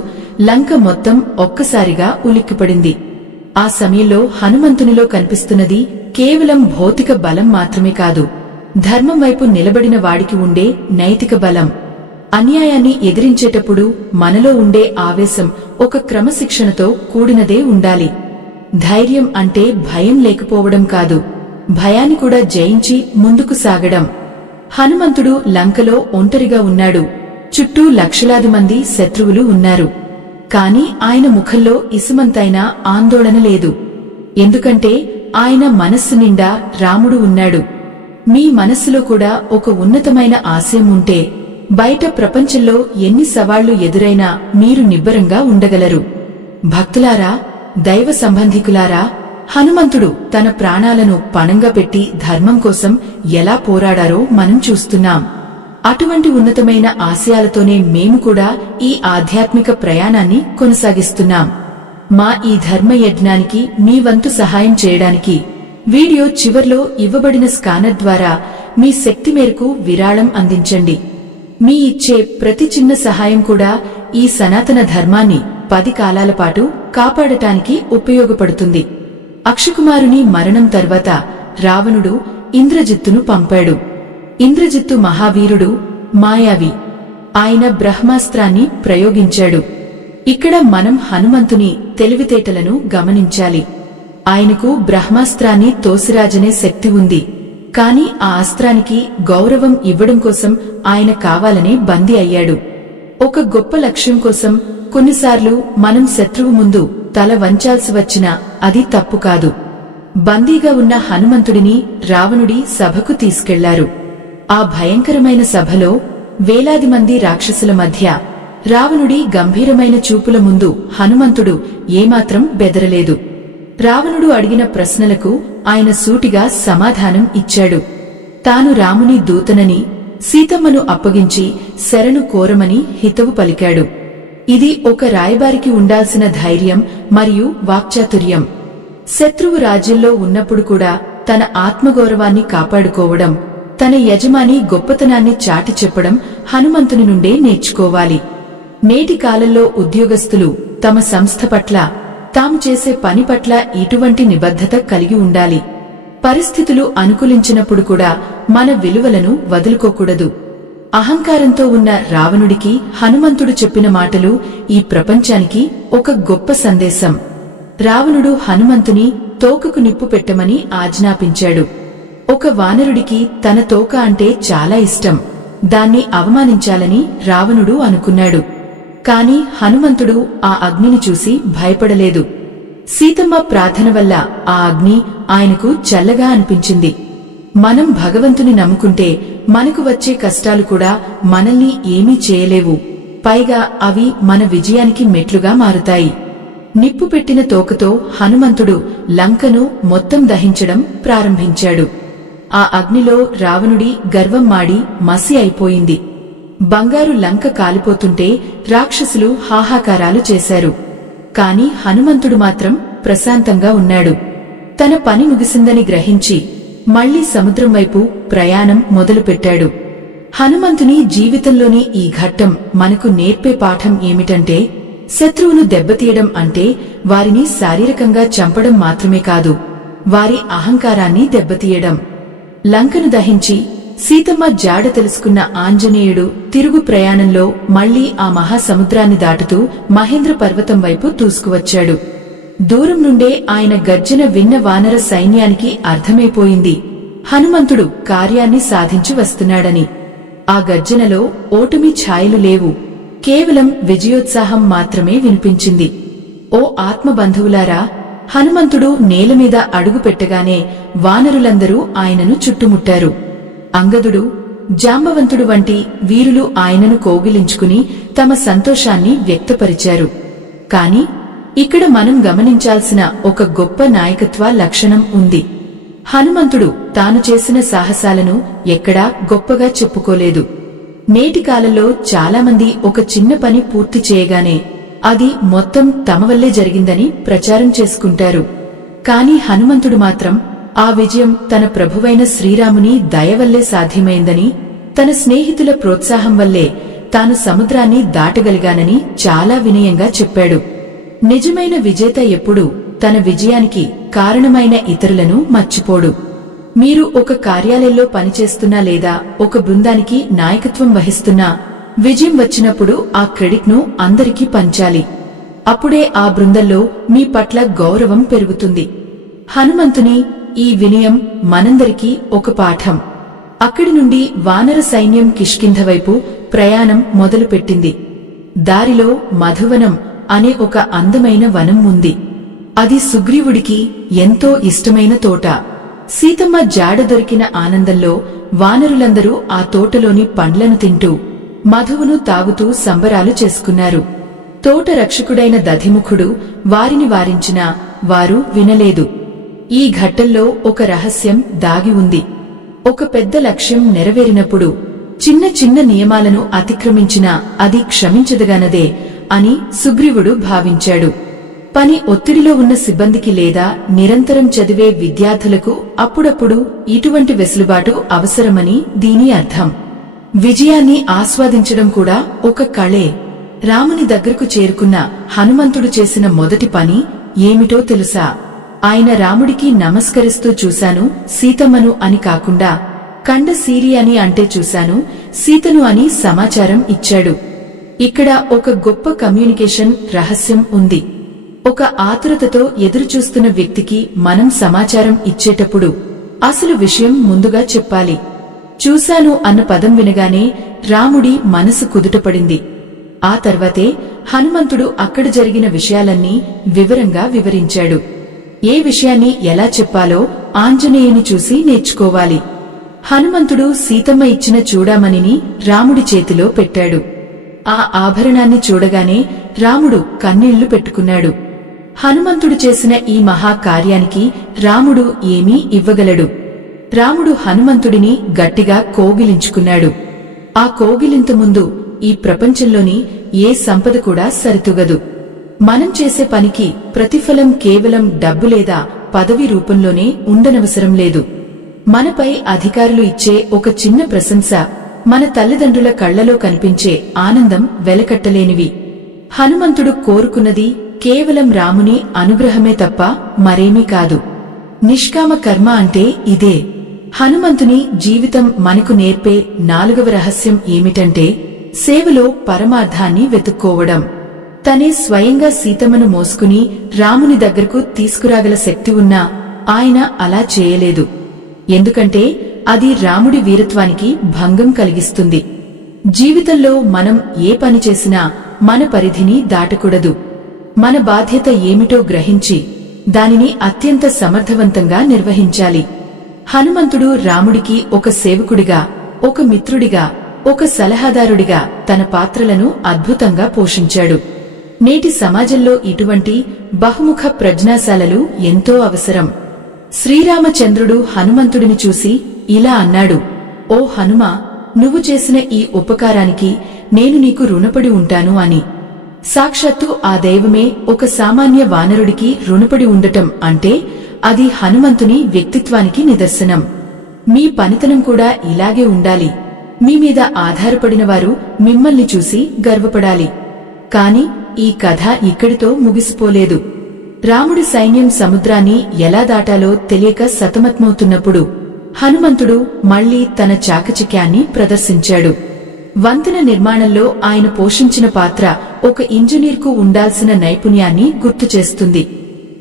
లంక మొత్తం ఒక్కసారిగా ఉలిక్కిపడింది. ఆ సమయంలో హనుమంతునిలో కనిపిస్తున్నది కేవలం భౌతిక బలం మాత్రమే కాదు, ధర్మం వైపు నిలబడిన వాడికి ఉండే నైతిక బలం. అన్యాయాన్ని ఎదిరించేటప్పుడు మనలో ఉండే ఆవేశం ఒక క్రమశిక్షణతో కూడినదే ఉండాలి. ధైర్యం అంటే భయం లేకపోవడం కాదు, భయాన్ని కూడా జయించి ముందుకు సాగడం. హనుమంతుడు లంకలో ఒంటరిగా ఉన్నాడు. చుట్టూ లక్షలాది మంది శత్రువులు ఉన్నారు. కాని ఆయన ముఖంలో ఇసుమంతైనా ఆందోళన లేదు. ఎందుకంటే ఆయన మనస్సు నిండా రాముడు ఉన్నాడు. మీ మనస్సులో కూడా ఒక ఉన్నతమైన ఆశయం ఉంటే బయట ప్రపంచంలో ఎన్ని సవాళ్లు ఎదురైనా మీరు నిబ్బరంగా ఉండగలరు. భక్తులారా, దైవ సంబంధికులారా, హనుమంతుడు తన ప్రాణాలను పణంగా పెట్టి ధర్మం కోసం ఎలా పోరాడారో మనం చూస్తున్నాం. అటువంటి ఉన్నతమైన ఆశయాలతోనే మేము కూడా ఈ ఆధ్యాత్మిక ప్రయాణాన్ని కొనసాగిస్తున్నాం. మా ఈ ధర్మయజ్ఞానికి మీ వంతు సహాయం చేయడానికి వీడియో చివర్లో ఇవ్వబడిన స్కానర్ ద్వారా మీ శక్తి మేరకు విరాళం అందించండి. మీ ఇచ్చే ప్రతి చిన్న సహాయం కూడా ఈ సనాతన ధర్మాన్ని 10 కాలాల పాటు కాపాడటానికి ఉపయోగపడుతుంది. అక్షకుమారుని మరణం తర్వాత రావణుడు ఇంద్రజిత్తును పంపాడు. ఇంద్రజిత్తు మహావీరుడు, మాయావి. ఆయన బ్రహ్మాస్త్రాన్ని ప్రయోగించాడు. ఇక్కడ మనం హనుమంతుని తెలివితేటలను గమనించాలి. ఆయనకు బ్రహ్మాస్త్రాన్ని తోసిరాజనే శక్తి ఉంది. కాని ఆ అస్త్రానికి గౌరవం ఇవ్వడం కోసం ఆయన కావాలనే బందీ అయ్యాడు. ఒక గొప్ప లక్ష్యం కోసం కొన్నిసార్లు మనం శత్రువు ముందు తల వంచాల్సి వచ్చినా అది తప్పు కాదు. బందీగా ఉన్న హనుమంతుడిని రావణుడి సభకు తీసుకెళ్లారు. ఆ భయంకరమైన సభలో వేలాది మంది రాక్షసుల మధ్య రావణుడి గంభీరమైన చూపుల ముందు హనుమంతుడు ఏమాత్రం బెదరలేదు. రావణుడు అడిగిన ప్రశ్నలకు ఆయన సూటిగా సమాధానం ఇచ్చాడు. తాను రాముని దూతనని, సీతమ్మను అప్పగించి శరణు కోరమని హితవు పలికాడు. ఇది ఒక రాయబారికి ఉండాల్సిన ధైర్యం మరియు వాక్చాతుర్యం. శత్రువు రాజ్యంలో ఉన్నప్పుడు కూడా తన ఆత్మగౌరవాన్ని కాపాడుకోవడం, తన యజమాని గొప్పతనాన్ని చాటి చెప్పడం హనుమంతుని నుండే నేర్చుకోవాలి. నేటి కాలంలో ఉద్యోగస్తులు తమ సంస్థ పట్ల, తాము చేసే పని పట్ల ఇటువంటి నిబద్ధత కలిగి ఉండాలి. పరిస్థితులు అనుకూలించినప్పుడు కూడా మన విలువలను వదులుకోకూడదు. అహంకారంతో ఉన్న రావణుడికి హనుమంతుడు చెప్పిన మాటలు ఈ ప్రపంచానికి ఒక గొప్ప సందేశం. రావణుడు హనుమంతుని తోకకు నిప్పు పెట్టమని ఆజ్ఞాపించాడు. ఒక వానరుడికి తన తోక అంటే చాలా ఇష్టం. దాన్ని అవమానించాలని రావణుడు అనుకున్నాడు. కాని హనుమంతుడు ఆ అగ్నిని చూసి భయపడలేదు. సీతమ్మ ప్రార్థన వల్ల ఆ అగ్ని ఆయనకు చల్లగా అనిపించింది. మనం భగవంతుని నమ్ముకుంటే మనకు వచ్చే కష్టాలు కూడా మనల్ని ఏమీ చేయలేవు. పైగా అవి మన విజయానికి మెట్లుగా మారుతాయి. నిప్పు పెట్టిన తోకతో హనుమంతుడు లంకను మొత్తం దహించడం ప్రారంభించాడు. ఆ అగ్నిలో రావణుడి గర్వం మాడి మసి అయిపోయింది. బంగారు లంక కాలిపోతుంటే రాక్షసులు హాహాకారాలు చేశారు. కాని హనుమంతుడు మాత్రం ప్రశాంతంగా ఉన్నాడు. తన పని ముగిసిందని గ్రహించి మళ్లీ సముద్రం వైపు ప్రయాణం మొదలుపెట్టాడు. హనుమంతుని జీవితంలోని ఈ ఘట్టం మనకు నేర్పే పాఠం ఏమిటంటే, శత్రువును దెబ్బతీయడం అంటే వారిని శారీరకంగా చంపడం మాత్రమే కాదు, వారి అహంకారాన్ని దెబ్బతీయడం. లంకను దహించి సీతమ్మ జాడ తెలుసుకున్న ఆంజనేయుడు తిరుగు ప్రయాణంలో మళ్లీ ఆ మహాసముద్రాన్ని దాటుతూ మహేంద్ర పర్వతం వైపు దూసుకువచ్చాడు. దూరం నుండే ఆయన గర్జన విన్న వానర సైన్యానికి అర్థమైపోయింది, హనుమంతుడు కార్యాన్ని సాధించి వస్తున్నాడని. ఆ గర్జనలో ఓటమి ఛాయలు లేవు, కేవలం విజయోత్సాహం మాత్రమే వినిపించింది. ఓ ఆత్మబంధువులారా, హనుమంతుడు నేలమీద అడుగు పెట్టగానే వానరులందరూ ఆయనను చుట్టుముట్టారు. అంగదుడు, జాంబవంతుడు వంటి వీరులు ఆయనను కోగిలించుకుని తమ సంతోషాన్ని వ్యక్తపరిచారు. కాని ఇక్కడ మనం గమనించాల్సిన ఒక గొప్ప నాయకత్వ లక్షణం ఉంది. హనుమంతుడు తాను చేసిన సాహసాలను ఎక్కడా గొప్పగా చెప్పుకోలేదు. నేటి కాలంలో చాలామంది ఒక చిన్న పని పూర్తి చేయగానే అది మొత్తం తమ వల్లే జరిగిందని ప్రచారం చేసుకుంటారు. కాని హనుమంతుడు మాత్రం ఆ విజయం తన ప్రభువైన శ్రీరాముని దయవల్లే సాధ్యమైందని, తన స్నేహితుల ప్రోత్సాహం వల్లే తాను సముద్రాన్ని దాటగలిగానని చాలా వినయంగా చెప్పాడు. నిజమైన విజేత ఎప్పుడూ తన విజయానికి కారణమైన ఇతరులను మర్చిపోడు. మీరు ఒక కార్యాలయంలో పనిచేస్తున్నా లేదా ఒక బృందానికి నాయకత్వం వహిస్తున్నా విజయం వచ్చినప్పుడు ఆ క్రెడిట్ను అందరికీ పంచాలి. అప్పుడే ఆ బృందంలో మీ పట్ల గౌరవం పెరుగుతుంది. హనుమంతుని ఈ వినయం మనందరికీ ఒక పాఠం. అక్కడి నుండి వానర సైన్యం కిష్కింధ వైపు ప్రయాణం మొదలుపెట్టింది. దారిలో మధువనం అనే ఒక అందమైన వనం ఉంది. అది సుగ్రీవుడికి ఎంతో ఇష్టమైన తోట. సీతమ్మ జాడ దొరికిన ఆనందంలో వానరులందరూ ఆ తోటలోని పండ్లను తింటూ మధువును తాగుతూ సంబరాలు చేసుకున్నారు. తోట రక్షకుడైన దధిముఖుడు వారిని వారించినా వారు వినలేదు. ఈ ఘట్టంలో ఒక రహస్యం దాగి ఉంది. ఒక పెద్ద లక్ష్యం నెరవేరినప్పుడు చిన్న చిన్న నియమాలను అతిక్రమించినా అది క్షమించదగనదే అని సుగ్రీవుడు భావించాడు. పని ఒత్తిడిలో ఉన్న సిబ్బందికి లేదా నిరంతరం చదివే విద్యార్థులకు అప్పుడప్పుడు ఇటువంటి వెసులుబాటు అవసరమని దీని అర్థం. విజయాన్ని ఆస్వాదించడం కూడా ఒక కళే. రాముని దగ్గరకు చేరుకున్న హనుమంతుడు చేసిన మొదటి పని ఏమిటో తెలుసా? ఆయన రాముడికి నమస్కరిస్తూ చూశాను సీతమ్మను అని కాకుండా కండ సీరి అని అంటే చూశాను సీతను అని సమాచారం ఇచ్చాడు. ఇక్కడ ఒక గొప్ప కమ్యూనికేషన్ రహస్యం ఉంది. ఒక ఆతురతతో ఎదురుచూస్తున్న వ్యక్తికి మనం సమాచారం ఇచ్చేటప్పుడు అసలు విషయం ముందుగా చెప్పాలి. చూశాను అన్న పదం వినగానే రాముడి మనసు కుదుటపడింది. ఆ తర్వాతే హనుమంతుడు అక్కడ జరిగిన విషయాలన్నీ వివరంగా వివరించాడు. ఏ విషయాన్ని ఎలా చెప్పాలో ఆంజనేయుని చూసి నేర్చుకోవాలి. హనుమంతుడు సీతమ్మ ఇచ్చిన చూడామణిని రాముడి చేతిలో పెట్టాడు. ఆ ఆభరణాన్ని చూడగానే రాముడు కన్నీళ్లు పెట్టుకున్నాడు. హనుమంతుడు చేసిన ఈ మహాకార్యానికి రాముడు ఏమీ ఇవ్వగలడు? రాముడు హనుమంతుడిని గట్టిగా కోగిలించుకున్నాడు. ఆ కోగిలింత ముందు ఈ ప్రపంచంలోని ఏ సంపద కూడా సరితూగదు. మనం చేసే పనికి ప్రతిఫలం కేవలం డబ్బు లేదా పదవి రూపంలోనే ఉండనవసరం లేదు. మనపై అధికారులు ఇచ్చే ఒక చిన్న ప్రశంస, మన తల్లిదండ్రుల కళ్లలో కనిపించే ఆనందం వెలకట్టలేనివి. హనుమంతుడు కోరుకున్నది కేవలం రాముని అనుగ్రహమే తప్ప మరేమీ కాదు. నిష్కామ కర్మ అంటే ఇదే. హనుమంతుని జీవితం మనకు నేర్పే 4వ రహస్యం ఏమిటంటే సేవలో పరమార్థాన్ని వెతుక్కోవడం. తనే స్వయంగా సీతమ్మను మోసుకుని రాముని దగ్గరకు తీసుకురాగల శక్తి ఉన్నా ఆయన అలా చేయలేదు. ఎందుకంటే అది రాముడి వీరత్వానికి భంగం కలిగిస్తుంది. జీవితంలో మనం ఏ పని చేసినా మన పరిధిని దాటకూడదు. మన బాధ్యత ఏమిటో గ్రహించి దానిని అత్యంత సమర్థవంతంగా నిర్వహించాలి. హనుమంతుడు రాముడికి ఒక సేవకుడిగా, ఒక మిత్రుడిగా, ఒక సలహాదారుడిగా తన పాత్రలను అద్భుతంగా పోషించాడు. నేటి సమాజంలో ఇటువంటి బహుముఖ ప్రజ్ఞాశాలలు ఎంతో అవసరం. శ్రీరామచంద్రుడు హనుమంతుడిని చూసి ఇలా అన్నాడు, ఓ హనుమా, నువ్వు చేసిన ఈ ఉపకారానికి నేను నీకు రుణపడి ఉంటాను అని. సాక్షాత్తు ఆ దైవమే ఒక సామాన్య వానరుడికి రుణపడి ఉండటం అంటే అది హనుమంతుని వ్యక్తిత్వానికి నిదర్శనం. మీ పనితనం కూడా ఇలాగే ఉండాలి. మీ మీద ఆధారపడిన వారు మిమ్మల్ని చూసి గర్వపడాలి. కాని ఈ కథ ఇక్కడితో ముగిసిపోలేదు. రాముడి సైన్యం సముద్రాన్ని ఎలా దాటాలో తెలియక సతమతమవుతున్నప్పుడు హనుమంతుడు మళ్లీ తన చాకచక్యాన్ని ప్రదర్శించాడు. వంతెన నిర్మాణంలో ఆయన పోషించిన పాత్ర ఒక ఇంజనీర్కు ఉండాల్సిన నైపుణ్యాన్ని గుర్తుచేస్తుంది.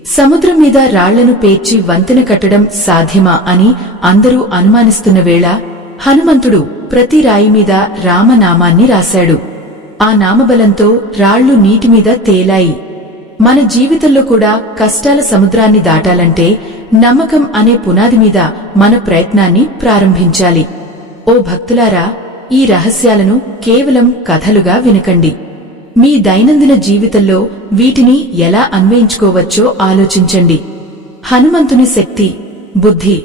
సముద్రం మీద రాళ్లను పేర్చి వంతెన కట్టడం సాధ్యమా అని అందరూ అనుమానిస్తున్న వేళ హనుమంతుడు ప్రతి రాయి మీద రామనామాన్ని రాశాడు. ఆ నామబలంతో రాళ్లు నీటిమీద తేలాయి. మన జీవితంలో కూడా కష్టాల సముద్రాన్ని దాటాలంటే నమ్మకం అనే పునాది మీద మన ప్రయత్నాన్ని ప్రారంభించాలి. ఓ భక్తులారా, ఈ రహస్యాలను కేవలం కథలుగా వినకండి. మీ దైనందిన జీవితంలో వీటిని ఎలా అన్వయించుకోవచ్చో ఆలోచించండి. హనుమంతుని శక్తి, బుద్ధి,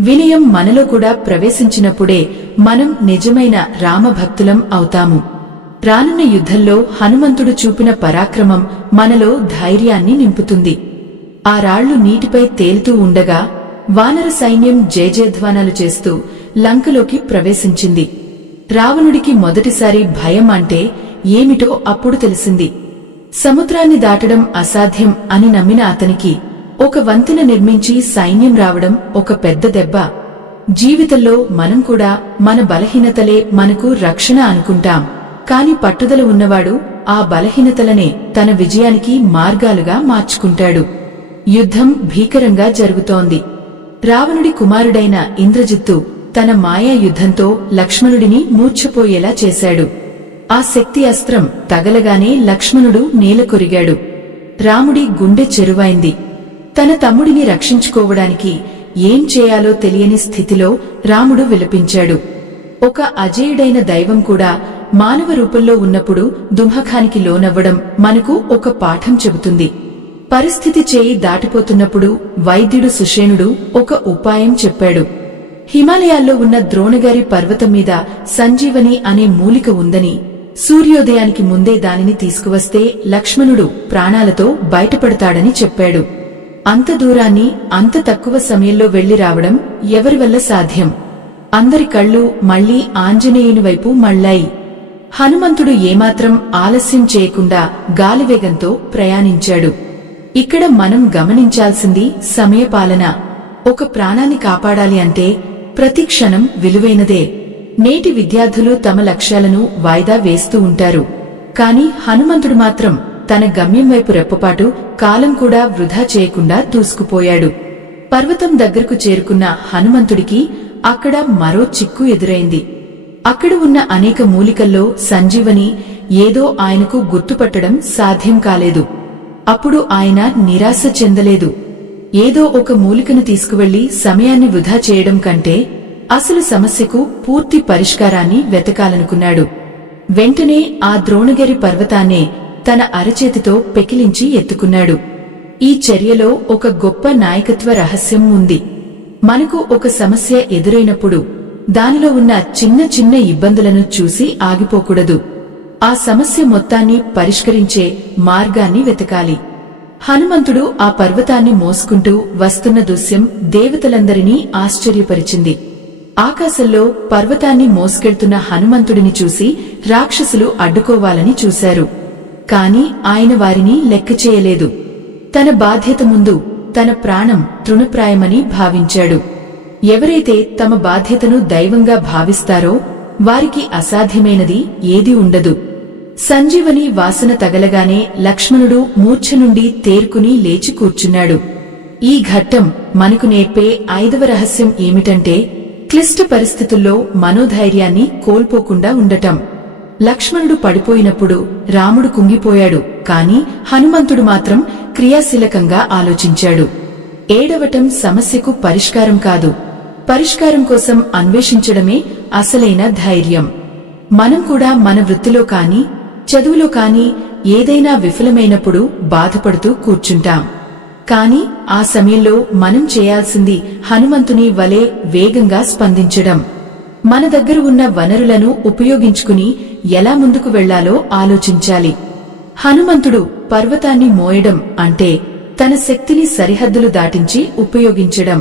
వినయం మనలో కూడా ప్రవేశించినప్పుడే మనం నిజమైన రామభక్తులం అవుతాము. రానున్న యుద్ధంలో హనుమంతుడు చూపిన పరాక్రమం మనలో ధైర్యాన్ని నింపుతుంది. ఆ రాళ్లు నీటిపై తేలుతూ ఉండగా వానర సైన్యం జయజయధ్వానాలు చేస్తూ లంకలోకి ప్రవేశించింది. రావణుడికి మొదటిసారి భయం అంటే ఏమిటో అప్పుడు తెలిసింది. సముద్రాన్ని దాటడం అసాధ్యం అని నమ్మిన అతనికి ఒక వంతెన నిర్మించి సైన్యం రావడం ఒక పెద్ద దెబ్బ. జీవితంలో మనం కూడా మన బలహీనతలే మనకు రక్షణ అనుకుంటాం. కాని పట్టుదల ఉన్నవాడు ఆ బలహీనతలనే తన విజయానికి మార్గాలుగా మార్చుకుంటాడు. యుద్ధం భీకరంగా జరుగుతోంది. రావణుడి కుమారుడైన ఇంద్రజిత్తు తన మాయా యుద్ధంతో లక్ష్మణుడిని మూర్ఛపోయేలా చేశాడు. ఆ శక్తి అస్త్రం తగలగానే లక్ష్మణుడు నేలకొరిగాడు. రాముడి గుండె చెరువైంది. తన తమ్ముడిని రక్షించుకోవడానికి ఏం చేయాలో తెలియని స్థితిలో రాముడు విలపించాడు. ఒక అజేయుడైన దైవం కూడా మానవ రూపంలో ఉన్నప్పుడు దుంహకానికి లోనవ్వడం మనకు ఒక పాఠం చెబుతుంది. పరిస్థితి చేయి దాటిపోతున్నప్పుడు వైద్యుడు సుషేణుడు ఒక ఉపాయం చెప్పాడు. హిమాలయాల్లో ఉన్న ద్రోణగారి పర్వతం మీద సంజీవని అనే మూలిక ఉందని, సూర్యోదయానికి ముందే దానిని తీసుకువస్తే లక్ష్మణుడు ప్రాణాలతో బయటపడతాడని చెప్పాడు. అంత దూరాన్ని అంత తక్కువ సమయంలో వెళ్లి రావడం ఎవరి వల్ల సాధ్యం? అందరి కళ్ళు మళ్లీ ఆంజనేయుని వైపు మళ్లాయి. హనుమంతుడు ఏమాత్రం ఆలస్యం చేయకుండా గాలివేగంతో ప్రయాణించాడు. ఇక్కడ మనం గమనించాల్సింది సమయపాలన. ఒక ప్రాణాన్ని కాపాడాలి అంటే ప్రతి క్షణం విలువైనదే. నేటి విద్యార్థులు తమ లక్ష్యాలను వాయిదా వేస్తూ ఉంటారు. కాని హనుమంతుడు మాత్రం తన గమ్యం వైపు రెప్పపాటు కాలం కూడా వృధా చేయకుండా దూసుకుపోయాడు. పర్వతం దగ్గరకు చేరుకున్న హనుమంతుడికి అక్కడ మరో చిక్కు ఎదురైంది. అక్కడ ఉన్న అనేక మూలికల్లో సంజీవని ఏదో ఆయనకు గుర్తుపట్టడం సాధ్యం కాలేదు. అప్పుడు ఆయన నిరాశ చెందలేదు. ఏదో ఒక మూలికను తీసుకువెళ్లి సమయాన్ని వృధా చేయడం కంటే అసలు సమస్యకు పూర్తి పరిష్కారాన్ని వెతకాలనుకున్నాడు. వెంటనే ఆ ద్రోణగిరి పర్వతాన్నే తన అరచేతితో పెకిలించి ఎత్తుకున్నాడు. ఈ చర్యలో ఒక గొప్ప నాయకత్వ రహస్యం ఉంది. మనకు ఒక సమస్య ఎదురైనప్పుడు దానిలో ఉన్న చిన్న చిన్న ఇబ్బందులను చూసి ఆగిపోకూడదు. ఆ సమస్య మొత్తాన్ని పరిష్కరించే మార్గాన్ని వెతకాలి. హనుమంతుడు ఆ పర్వతాన్ని మోసుకుంటూ వస్తున్న దృశ్యం దేవతలందరినీ ఆశ్చర్యపరిచింది. ఆకాశంలో పర్వతాన్ని మోసుకెళ్తున్న హనుమంతుడిని చూసి రాక్షసులు అడ్డుకోవాలని చూశారు. కాని ఆయన వారిని లెక్క చేయలేదు. తన బాధ్యత ముందు తన ప్రాణం తృణప్రాయమని భావించాడు. ఎవరైతే తమ బాధ్యతను దైవంగా భావిస్తారో వారికి అసాధ్యమైనది ఏదీ ఉండదు. సంజీవని వాసన తగలగానే లక్ష్మణుడు మూర్ఛ నుండి తేరుకుని లేచి కూర్చున్నాడు. ఈ ఘట్టం మనకు నేర్పే 5వ రహస్యం ఏమిటంటే క్లిష్ట పరిస్థితుల్లో మనోధైర్యాన్ని కోల్పోకుండా ఉండటం. లక్ష్మణుడు పడిపోయినప్పుడు రాముడు కుంగిపోయాడు. కాని హనుమంతుడు మాత్రం క్రియాశీలకంగా ఆలోచించాడు. ఏడవటం సమస్యకు పరిష్కారం కాదు, పరిష్కారం కోసం అన్వేషించడమే అసలైన ధైర్యం. మనం కూడా మన వృత్తిలో కాని చదువులో కాని ఏదైనా విఫలమైనప్పుడు బాధపడుతూ కూర్చుంటాం. కాని ఆ సమయంలో మనం చేయాల్సింది హనుమంతుని వలె వేగంగా స్పందించడం. మన దగ్గర ఉన్న వనరులను ఉపయోగించుకుని ఎలా ముందుకు వెళ్లాలో ఆలోచించాలి. హనుమంతుడు పర్వతాన్ని మోయడం అంటే తన శక్తిని సరిహద్దులు దాటించి ఉపయోగించడం.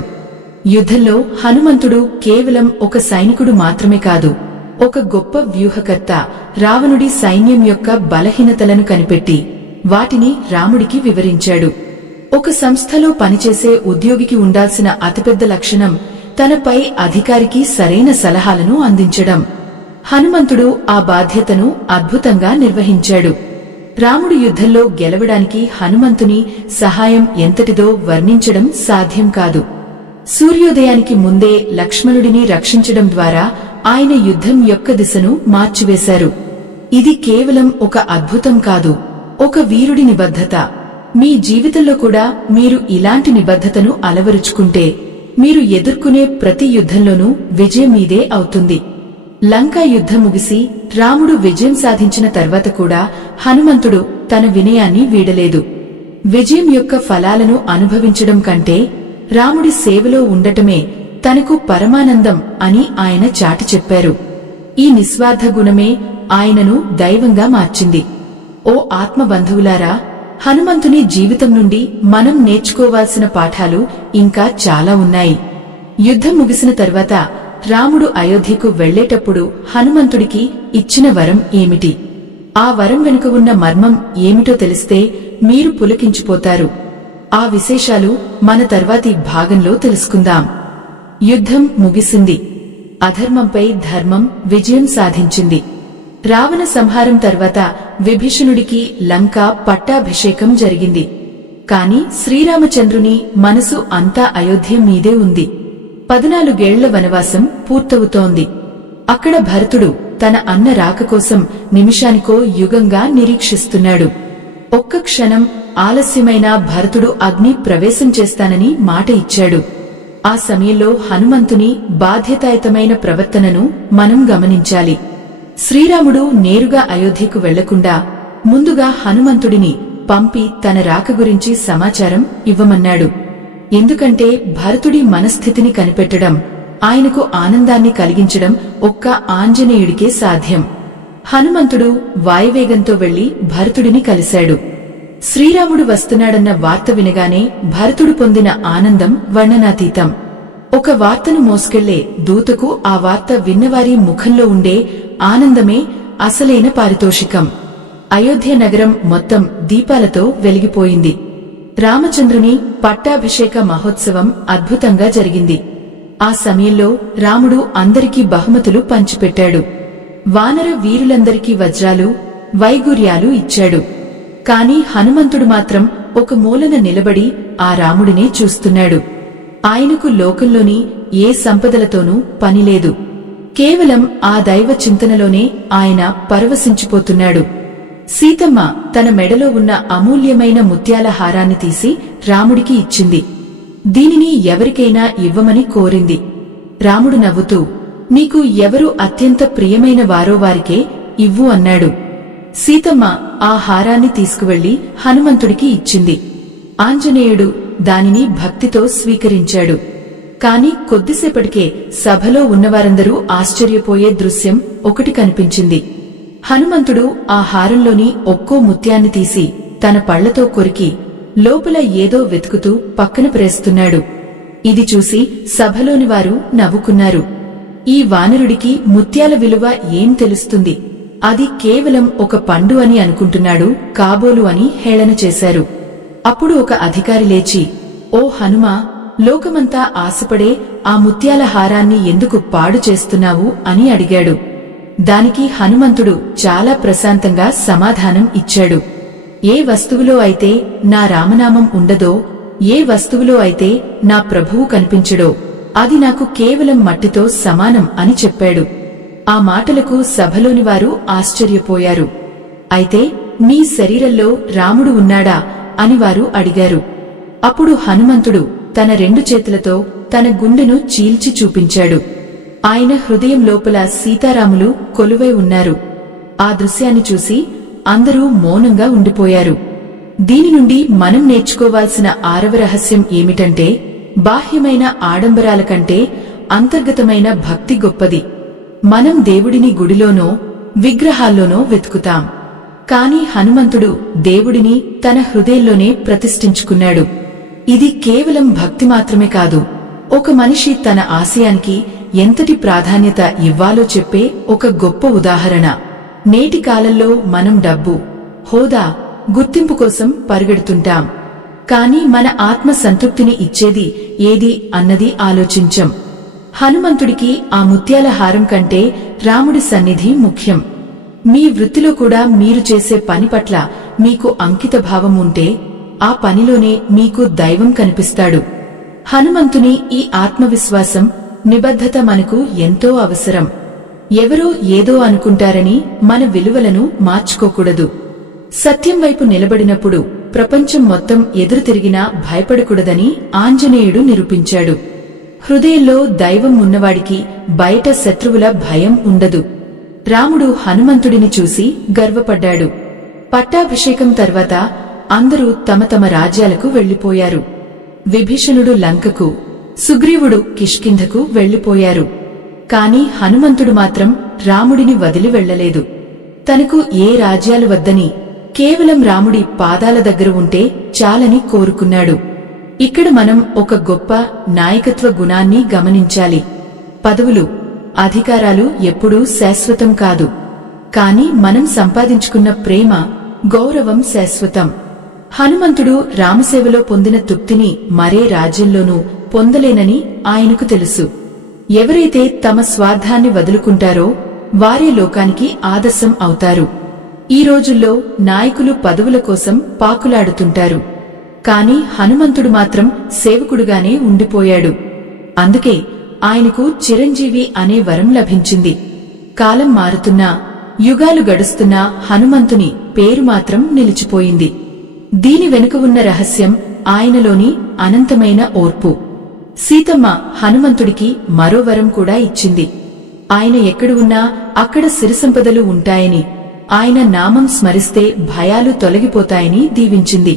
యుద్ధంలో హనుమంతుడు కేవలం ఒక సైనికుడు మాత్రమే కాదు, ఒక గొప్ప వ్యూహకర్త. రావణుడి సైన్యం యొక్క బలహీనతలను కనిపెట్టి వాటిని రాముడికి వివరించాడు. ఒక సంస్థలో పనిచేసే ఉద్యోగికి ఉండాల్సిన అతిపెద్ద లక్షణం తనపై అధికారికి సరైన సలహాలను అందించడం. హనుమంతుడు ఆ బాధ్యతను అద్భుతంగా నిర్వహించాడు. రాముడు యుద్ధంలో గెలవడానికి హనుమంతుని సహాయం ఎంతటిదో వర్ణించడం సాధ్యం కాదు. సూర్యోదయానికి ముందే లక్ష్మణుడిని రక్షించడం ద్వారా ఆయన యుద్ధం యొక్క దిశను మార్చివేశారు. ఇది కేవలం ఒక అద్భుతం కాదు, ఒక వీరుడి నిబద్ధత. మీ జీవితంలో కూడా మీరు ఇలాంటి నిబద్ధతను అలవరుచుకుంటే మీరు ఎదుర్కొనే ప్రతి యుద్ధంలోనూ విజయం మీదే అవుతుంది. లంకా యుద్ధం ముగిసి రాముడు విజయం సాధించిన తర్వాత కూడా హనుమంతుడు తన వినయాన్ని వీడలేదు. విజయం యొక్క ఫలాలను అనుభవించడం కంటే రాముడి సేవలో ఉండటమే తనకు పరమానందం అని ఆయన చాటి చెప్పారు. ఈ నిస్వార్థ గుణమే ఆయనను దైవంగా మార్చింది. ఓ ఆత్మబంధువులారా, హనుమంతుని జీవితం నుండి మనం నేర్చుకోవాల్సిన పాఠాలు ఇంకా చాలా ఉన్నాయి. యుద్ధం ముగిసిన తర్వాత రాముడు అయోధ్యకు వెళ్లేటప్పుడు హనుమంతుడికి ఇచ్చిన వరం ఏమిటి? ఆ వరం వెనుక ఉన్న మర్మం ఏమిటో తెలిస్తే మీరు పులకించిపోతారు. ఆ విశేషాలు మన తర్వాతి భాగంలో తెలుసుకుందాం. యుద్ధం ముగిసింది. అధర్మంపై ధర్మం విజయం సాధించింది. రావణ సంహారం తర్వాత విభీషణుడికి లంక పట్టాభిషేకం జరిగింది. కాని శ్రీరామచంద్రుని మనసు అంతా అయోధ్య మీదే ఉంది. 14 ఏళ్ల వనవాసం పూర్తవుతోంది. అక్కడ భరతుడు తన అన్న రాక కోసం నిమిషానికో యుగంగా నిరీక్షిస్తున్నాడు. ఒక్క క్షణం ఆలస్యమైన భరతుడు అగ్ని ప్రవేశం చేస్తానని మాట ఇచ్చాడు. ఆ సమయంలో హనుమంతుని బాధ్యతాయుతమైన ప్రవర్తనను మనం గమనించాలి. శ్రీరాముడు నేరుగా అయోధ్యకు వెళ్లకుండా ముందుగా హనుమంతుడిని పంపి తన రాక గురించి సమాచారం ఇవ్వమన్నాడు. ఎందుకంటే భరతుడి మనస్థితిని కనిపెట్టడం, ఆయనకు ఆనందాన్ని కలిగించడం ఒక్క ఆంజనేయుడికే సాధ్యం. హనుమంతుడు వాయువేగంతో వెళ్లి భరతుడిని కలిశాడు. శ్రీరాముడు వస్తున్నాడన్న వార్త వినగానే భరతుడు పొందిన ఆనందం వర్ణనాతీతం. ఒక వార్తను మోసుకెళ్లే దూతకు ఆ వార్త విన్నవారి ముఖంలో ఉండే ఆనందమే అసలైన పారితోషికం. అయోధ్య నగరం మొత్తం దీపాలతో వెలిగిపోయింది. రామచంద్రుని పట్టాభిషేక మహోత్సవం అద్భుతంగా జరిగింది. ఆ సమయంలో రాముడు అందరికీ బహుమతులు పంచిపెట్టాడు. వానర వీరులందరికీ వజ్రాలు, వైగూర్యాలు ఇచ్చాడు. కాని హనుమంతుడు మాత్రం ఒక మూలన నిలబడి ఆ రాముడినే చూస్తున్నాడు. ఆయనకు లోకంలోని ఏ సంపదలతోనూ పనిలేదు. కేవలం ఆ దైవ చింతనలోనే ఆయన పరవశించిపోతున్నాడు. సీతమ్మ తన మెడలో ఉన్న అమూల్యమైన ముత్యాల హారాన్ని తీసి రాముడికి ఇచ్చింది. దీనిని ఎవరికైనా ఇవ్వమని కోరింది. రాముడు నవ్వుతూ, నీకు ఎవరు అత్యంత ప్రియమైన వారో వారికే ఇవ్వు అన్నాడు. సీతమ్మ ఆ హారాన్ని తీసుకువెళ్లి హనుమంతుడికి ఇచ్చింది. ఆంజనేయుడు దానిని భక్తితో స్వీకరించాడు. కాని కొద్దిసేపటికే సభలో ఉన్నవారందరూ ఆశ్చర్యపోయే దృశ్యం ఒకటి కనిపించింది. హనుమంతుడు ఆ హారంలోని ఒక్కో ముత్యాన్ని తీసి తన పళ్లతో కొరికి లోపల ఏదో వెతుకుతూ పక్కన ప్రేస్తున్నాడు. ఇది చూసి సభలోని వారు నవ్వుకున్నారు. ఈ వానరుడికి ముత్యాల విలువ ఏం తెలుస్తుంది? అది కేవలం ఒక పండు అని అనుకుంటున్నాడు కాబోలు అని హేళన చేశారు. అప్పుడు ఒక అధికారి లేచి, ఓ హనుమా, లోకమంతా ఆశపడే ఆ ముత్యాల హారాన్ని ఎందుకు పాడు చేస్తున్నావు అని అడిగాడు. దానికి హనుమంతుడు చాలా ప్రశాంతంగా సమాధానం ఇచ్చాడు. ఏ వస్తువులో అయితే నా రామనామం ఉండదో, ఏ వస్తువులో అయితే నా ప్రభువు కనిపించడో అది నాకు కేవలం మట్టితో సమానం అని చెప్పాడు. ఆ మాటలకు సభలోని వారు ఆశ్చర్యపోయారు. అయితే నీ శరీరంలో రాముడు ఉన్నాడా అని వారు అడిగారు. అప్పుడు హనుమంతుడు తన 2 చేతులతో తన గుండెను చీల్చి చూపించాడు. ఆయన హృదయం లోపల సీతారాములు కొలువై ఉన్నారు. ఆ దృశ్యాన్ని చూసి అందరూ మౌనంగా ఉండిపోయారు. దీని నుండి మనం నేర్చుకోవాల్సిన 6వ రహస్యం ఏమిటంటే, బాహ్యమైన ఆడంబరాల కంటే అంతర్గతమైన భక్తి గొప్పది. మనం దేవుడిని గుడిలోనో విగ్రహాల్లోనో వెతుకుతాం. కాని హనుమంతుడు దేవుడిని తన హృదయంలోనే ప్రతిష్ఠించుకున్నాడు. ఇది కేవలం భక్తి మాత్రమే కాదు, ఒక మనిషి తన ఆశయానికి ఎంతటి ప్రాధాన్యత ఇవ్వాలో చెప్పే ఒక గొప్ప ఉదాహరణ. నేటి కాలంలో మనం డబ్బు, హోదా, గుర్తింపు కోసం పరిగెడుతుంటాం. కాని మన ఆత్మ సంతృప్తిని ఇచ్చేది ఏది అన్నది ఆలోచించం. హనుమంతుడికి ఆ ముత్యాల హారం కంటే రాముడి సన్నిధి ముఖ్యం. మీ వృత్తిలో కూడా మీరు చేసే పని పట్ల మీకు అంకిత భావం ఉంటే ఆ పనిలోనే మీకు దైవం కనిపిస్తాడు. హనుమంతుని ఈ ఆత్మవిశ్వాసం, నిబద్ధత మనకు ఎంతో అవసరం. ఎవరో ఏదో అనుకుంటారని మన విలువలను మార్చుకోకూడదు. సత్యం వైపు నిలబడినప్పుడు ప్రపంచం మొత్తం ఎదురు తిరిగినా భయపడకూడదని ఆంజనేయుడు నిరూపించాడు. హృదయంలో దైవం ఉన్నవాడికి బయట శత్రువుల భయం ఉండదు. రాముడు హనుమంతుడిని చూసి గర్వపడ్డాడు. పట్టాభిషేకం తర్వాత అందరూ తమ తమ రాజ్యాలకు వెళ్లిపోయారు. విభీషణుడు లంకకు, సుగ్రీవుడు కిష్కింధకు వెళ్లిపోయారు. కాని హనుమంతుడు మాత్రం రాముడిని వదిలి వెళ్లలేదు. తనకు ఏ రాజ్యాలు వద్దని, కేవలం రాముడి పాదాల దగ్గర ఉంటే చాలని కోరుకున్నాడు. ఇక్కడ మనం ఒక గొప్ప నాయకత్వ గుణాన్ని గమనించాలి. పదవులు, అధికారాలు ఎప్పుడూ శాశ్వతం కాదు. కాని మనం సంపాదించుకున్న ప్రేమ, గౌరవం శాశ్వతం. హనుమంతుడు రామసేవలో పొందిన తృప్తిని మరే రాజ్యంలోనూ పొందలేనని ఆయనకు తెలుసు. ఎవరైతే తమ స్వార్థాన్ని వదులుకుంటారో వారే లోకానికి ఆదర్శం అవుతారు. ఈ రోజుల్లో నాయకులు పదవుల కోసం పాకులాడుతుంటారు. కాని హనుమంతుడు మాత్రం సేవకుడుగానే ఉండిపోయాడు. అందుకే ఆయనకు చిరంజీవి అనే వరం లభించింది. కాలం మారుతున్నా, యుగాలు గడుస్తున్నా హనుమంతుని పేరు మాత్రం నిలిచిపోయింది. దీని వెనుక ఉన్న రహస్యం ఆయనలోని అనంతమైన ఓర్పు. సీతమ్మ హనుమంతుడికి మరో వరం కూడా ఇచ్చింది. ఆయన ఎక్కడు ఉన్నా అక్కడ సిరిసంపదలు ఉంటాయని, ఆయన నామం స్మరిస్తే భయాలు తొలగిపోతాయని దీవించింది.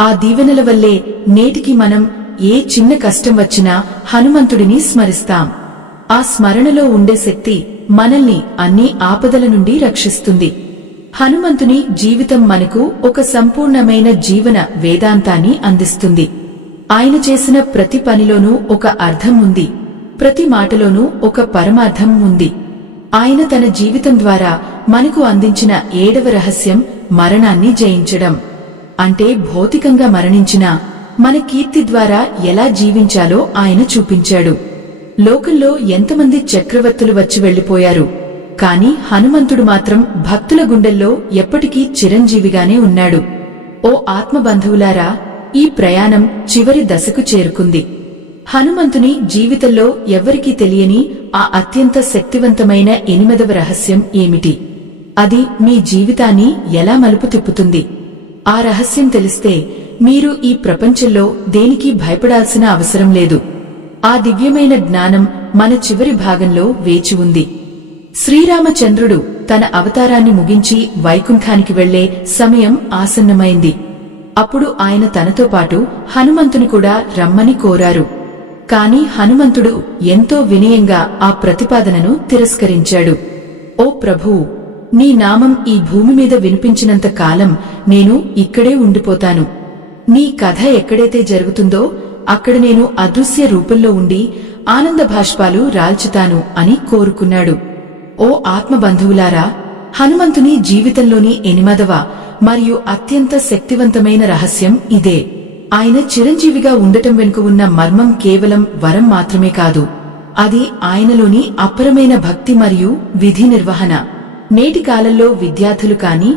ఆ దీవెనల వల్లే నేటికి మనం ఏ చిన్న కష్టం వచ్చినా హనుమంతుడిని స్మరిస్తాం. ఆ స్మరణలో ఉండే శక్తి మనల్ని అన్ని ఆపదల నుండి రక్షిస్తుంది. హనుమంతుని జీవితం మనకు ఒక సంపూర్ణమైన జీవన వేదాంతాన్ని అందిస్తుంది. ఆయన చేసిన ప్రతి పనిలోనూ ఒక అర్థం ఉంది, ప్రతి మాటలోనూ ఒక పరమార్థం ఉంది. ఆయన తన జీవితం ద్వారా మనకు అందించిన 7వ రహస్యం మరణాన్ని జయించడం. అంటే భౌతికంగా మరణించినా మన కీర్తి ద్వారా ఎలా జీవించాలో ఆయన చూపించాడు. లోకంలో ఎంతమంది చక్రవర్తులు వచ్చి వెళ్లిపోయారు, కాని హనుమంతుడు మాత్రం భక్తుల గుండెల్లో ఎప్పటికీ చిరంజీవిగానే ఉన్నాడు. ఓ ఆత్మబంధువులారా, ఈ ప్రయాణం చివరి దశకు చేరుకుంది. హనుమంతుని జీవితంలో ఎవ్వరికీ తెలియని ఆ అత్యంత శక్తివంతమైన 8వ రహస్యం ఏమిటి? అది మీ జీవితాన్ని ఎలా మలుపు తిప్పుతుంది? ఆ రహస్యం తెలిస్తే మీరు ఈ ప్రపంచంలో దేనికి భయపడాల్సిన అవసరం లేదు. ఆ దివ్యమైన జ్ఞానం మన చివరి భాగంలో వేచి ఉంది. శ్రీరామచంద్రుడు తన అవతారాన్ని ముగించి వైకుంఠానికి వెళ్లే సమయం ఆసన్నమైంది. అప్పుడు ఆయన తనతో పాటు హనుమంతుని కూడా రమ్మని కోరారు. కాని హనుమంతుడు ఎంతో వినయంగా ఆ ప్రతిపాదనను తిరస్కరించాడు. ఓ ప్రభువు, నీ నామం ఈ భూమి మీద వినిపించినంత కాలం నేను ఇక్కడే ఉండిపోతాను. నీ కథ ఎక్కడైతే జరుగుతుందో అక్కడ నేను అదృశ్య రూపంలో ఉండి ఆనంద భాష్పాలు రాల్చుతాను అని కోరుకున్నాడు. ఓ ఆత్మబంధువులారా, హనుమంతుని జీవితంలోని 8వ మరియు అత్యంత శక్తివంతమైన రహస్యం ఇదే. ఆయన చిరంజీవిగా ఉండటం వెనుక ఉన్న మర్మం కేవలం వరం మాత్రమే కాదు, అది ఆయనలోని అపరమైన భక్తి మరియు విధి నిర్వహణ. నేటి కాలంలో విద్యార్థులు కాని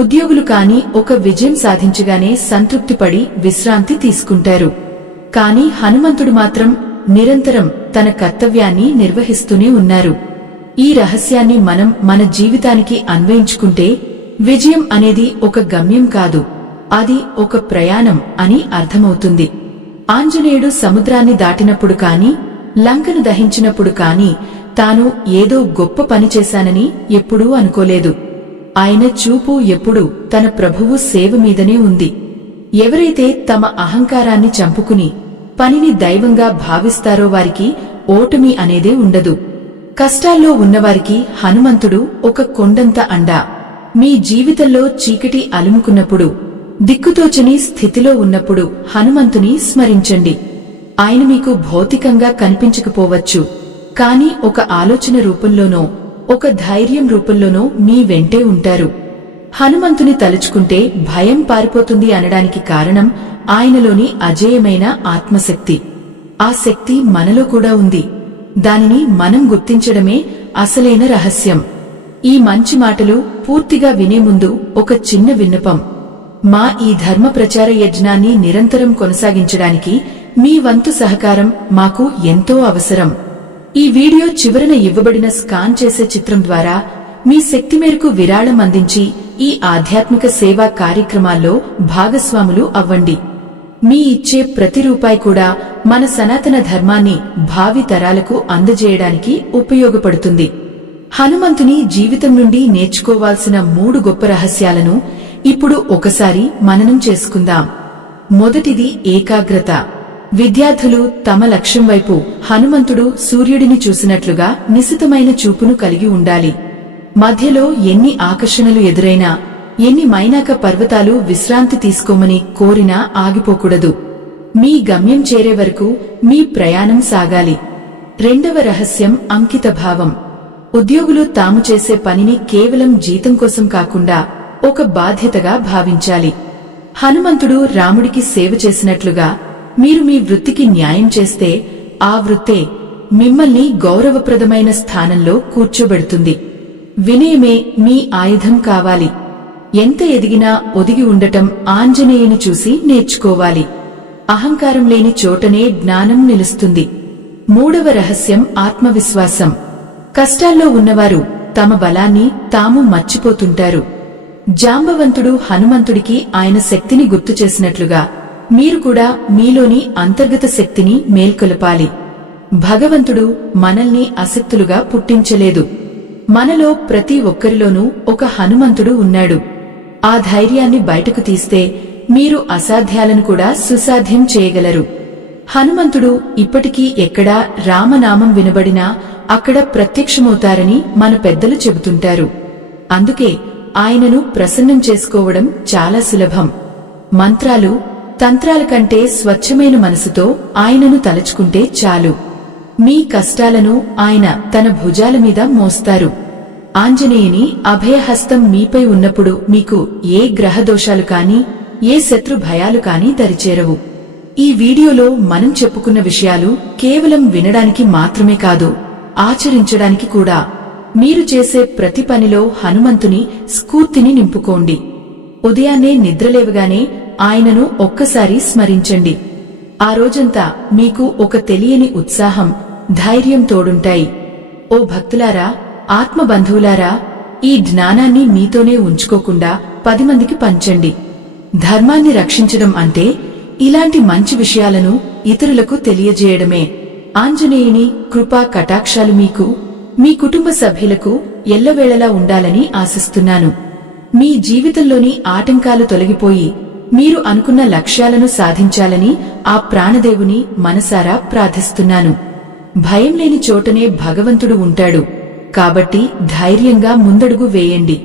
ఉద్యోగులు కాని ఒక విజయం సాధించగానే సంతృప్తిపడి విశ్రాంతి తీసుకుంటారు. కాని హనుమంతుడు మాత్రం నిరంతరం తన కర్తవ్యాన్ని నిర్వహిస్తూనే ఉన్నారు. ఈ రహస్యాన్ని మనం మన జీవితానికి అన్వయించుకుంటే విజయం అనేది ఒక గమ్యం కాదు, అది ఒక ప్రయాణం అని అర్థమవుతుంది. ఆంజనేయుడు సముద్రాన్ని దాటినప్పుడు కాని లంకను దహించినప్పుడు కాని తాను ఏదో గొప్ప పని చేశానని ఎప్పుడూ అనుకోలేదు. ఆయన చూపు ఎప్పుడూ తన ప్రభువు సేవ మీదనే ఉంది. ఎవరైతే తమ అహంకారాన్ని చంపుకుని పనిని దైవంగా భావిస్తారో వారికి ఓటమి అనేదే ఉండదు. కష్టాల్లో ఉన్నవారికి హనుమంతుడు ఒక కొండంత అండ. మీ జీవితంలో చీకటి అలుముకున్నప్పుడు, దిక్కుతోచని స్థితిలో ఉన్నప్పుడు హనుమంతుని స్మరించండి. ఆయన మీకు భౌతికంగా కనిపించకపోవచ్చు, కాని ఒక ఆలోచన రూపంలోనో ఒక ధైర్యం రూపంలోనో మీ వెంటే ఉంటారు. హనుమంతుని తలుచుకుంటే భయం పారిపోతుంది అనడానికి కారణం ఆయనలోని అజేయమైన ఆత్మశక్తి. ఆ శక్తి మనలో కూడా ఉంది. దానిని మనం గుర్తించడమే అసలైన రహస్యం. ఈ మంచి మాటలు పూర్తిగా వినే ముందు ఒక చిన్న విన్నపం. మా ఈ ధర్మ ప్రచార యజ్ఞాన్ని నిరంతరం కొనసాగించడానికి మీ వంతు సహకారం మాకు ఎంతో అవసరం. ఈ వీడియో చివరన ఇవ్వబడిన స్కాన్ చేసే చిత్రం ద్వారా మీ శక్తి మేరకు విరాళం అందించి ఈ ఆధ్యాత్మిక సేవా కార్యక్రమాల్లో భాగస్వాములు అవ్వండి. మీ ఇచ్చే ప్రతి రూపాయి కూడా మన సనాతన ధర్మాన్ని భావి తరాలకు అందజేయడానికి ఉపయోగపడుతుంది. హనుమంతుని జీవితం నుండి నేర్చుకోవాల్సిన 3 గొప్ప రహస్యాలను ఇప్పుడు ఒకసారి మననం చేసుకుందాం. మొదటిది ఏకాగ్రత. విద్యార్థులు తమ లక్ష్యం వైపు హనుమంతుడు సూర్యుడిని చూసినట్లుగా నిశితమైన చూపును కలిగి ఉండాలి. మధ్యలో ఎన్ని ఆకర్షణలు ఎదురైనా, ఎన్ని మైనాక పర్వతాలు విశ్రాంతి తీసుకోమని కోరినా ఆగిపోకూడదు. మీ గమ్యం చేరే వరకు మీ ప్రయాణం సాగాలి. రెండవ రహస్యం అంకితభావం. ఉద్యోగులు తాము చేసే పనిని కేవలం జీతం కోసం కాకుండా ఒక బాధ్యతగా భావించాలి. హనుమంతుడు రాముడికి సేవ చేసినట్లుగా మీరు మీ వృత్తికి న్యాయం చేస్తే ఆ వృత్తే మిమ్మల్ని గౌరవప్రదమైన స్థానంలో కూర్చోబెడుతుంది. వినయమే మీ ఆయుధం కావాలి. ఎంత ఎదిగినా ఒదిగి ఉండటం ఆంజనేయుని చూసి నేర్చుకోవాలి. అహంకారం లేని చోటనే జ్ఞానం నిలుస్తుంది. మూడవ రహస్యం ఆత్మవిశ్వాసం. కష్టాల్లో ఉన్నవారు తమ బలాన్ని తాము మర్చిపోతుంటారు. జాంబవంతుడు హనుమంతుడికి ఆయన శక్తిని గుర్తు చేసినట్లుగా మీరు కూడా మీలోని అంతర్గత శక్తిని మేల్కొలపాలి. భగవంతుడు మనల్ని అశక్తులుగా పుట్టించలేదు. మనలో ప్రతి ఒక్కరిలోనూ ఒక హనుమంతుడు ఉన్నాడు. ఆ ధైర్యాన్ని బయటకు తీస్తే మీరు అసాధ్యాలను కూడా సుసాధ్యం చేయగలరు. హనుమంతుడు ఇప్పటికీ ఎక్కడా రామనామం వినబడినా అక్కడ ప్రత్యక్షమవుతారని మన పెద్దలు చెబుతుంటారు. అందుకే ఆయనను ప్రసన్నం చేసుకోవడం చాలా సులభం. మంత్రాలు, తంత్రాల కంటే స్వచ్ఛమైన మనసుతో ఆయనను తలచుకుంటే చాలు. మీ కష్టాలను ఆయన తన భుజాల మీద మోస్తారు. ఆంజనేయుని అభయహస్తం మీపై ఉన్నప్పుడు మీకు ఏ గ్రహదోషాలు కాని, ఏ శత్రు భయాలు కాని దరిచేరవు. ఈ వీడియోలో మనం చెప్పుకున్న విషయాలు కేవలం వినడానికి మాత్రమే కాదు, ఆచరించడానికి కూడా. మీరు చేసే ప్రతి పనిలో హనుమంతుని స్ఫూర్తిని నింపుకోండి. ఉదయాన్నే నిద్రలేవగానే ఆయనను ఒక్కసారి స్మరించండి. ఆ రోజంతా మీకు ఒక తెలియని ఉత్సాహం, ధైర్యం తోడుంటాయి. ఓ భక్తులారా, ఆత్మబంధువులారా, ఈ జ్ఞానాన్ని మీతోనే ఉంచుకోకుండా 10 మందికి పంచండి. ధర్మాన్ని రక్షించడం అంటే ఇలాంటి మంచి విషయాలను ఇతరులకు తెలియజేయడమే. ఆంజనేయుని కృపా కటాక్షాలు మీకు, మీ కుటుంబ సభ్యులకు ఎల్లవేళలా ఉండాలని ఆశిస్తున్నాను. మీ జీవితంలోని ఆటంకాలు తొలగిపోయి మీరు అనుకున్న లక్ష్యాలను సాధించాలని ఆ ప్రాణదేవుని మనసారా ప్రార్థిస్తున్నాను. భయం లేని చోటనే భగవంతుడు ఉంటాడు. కాబట్టి ధైర్యంగా ముందడుగు వేయండి.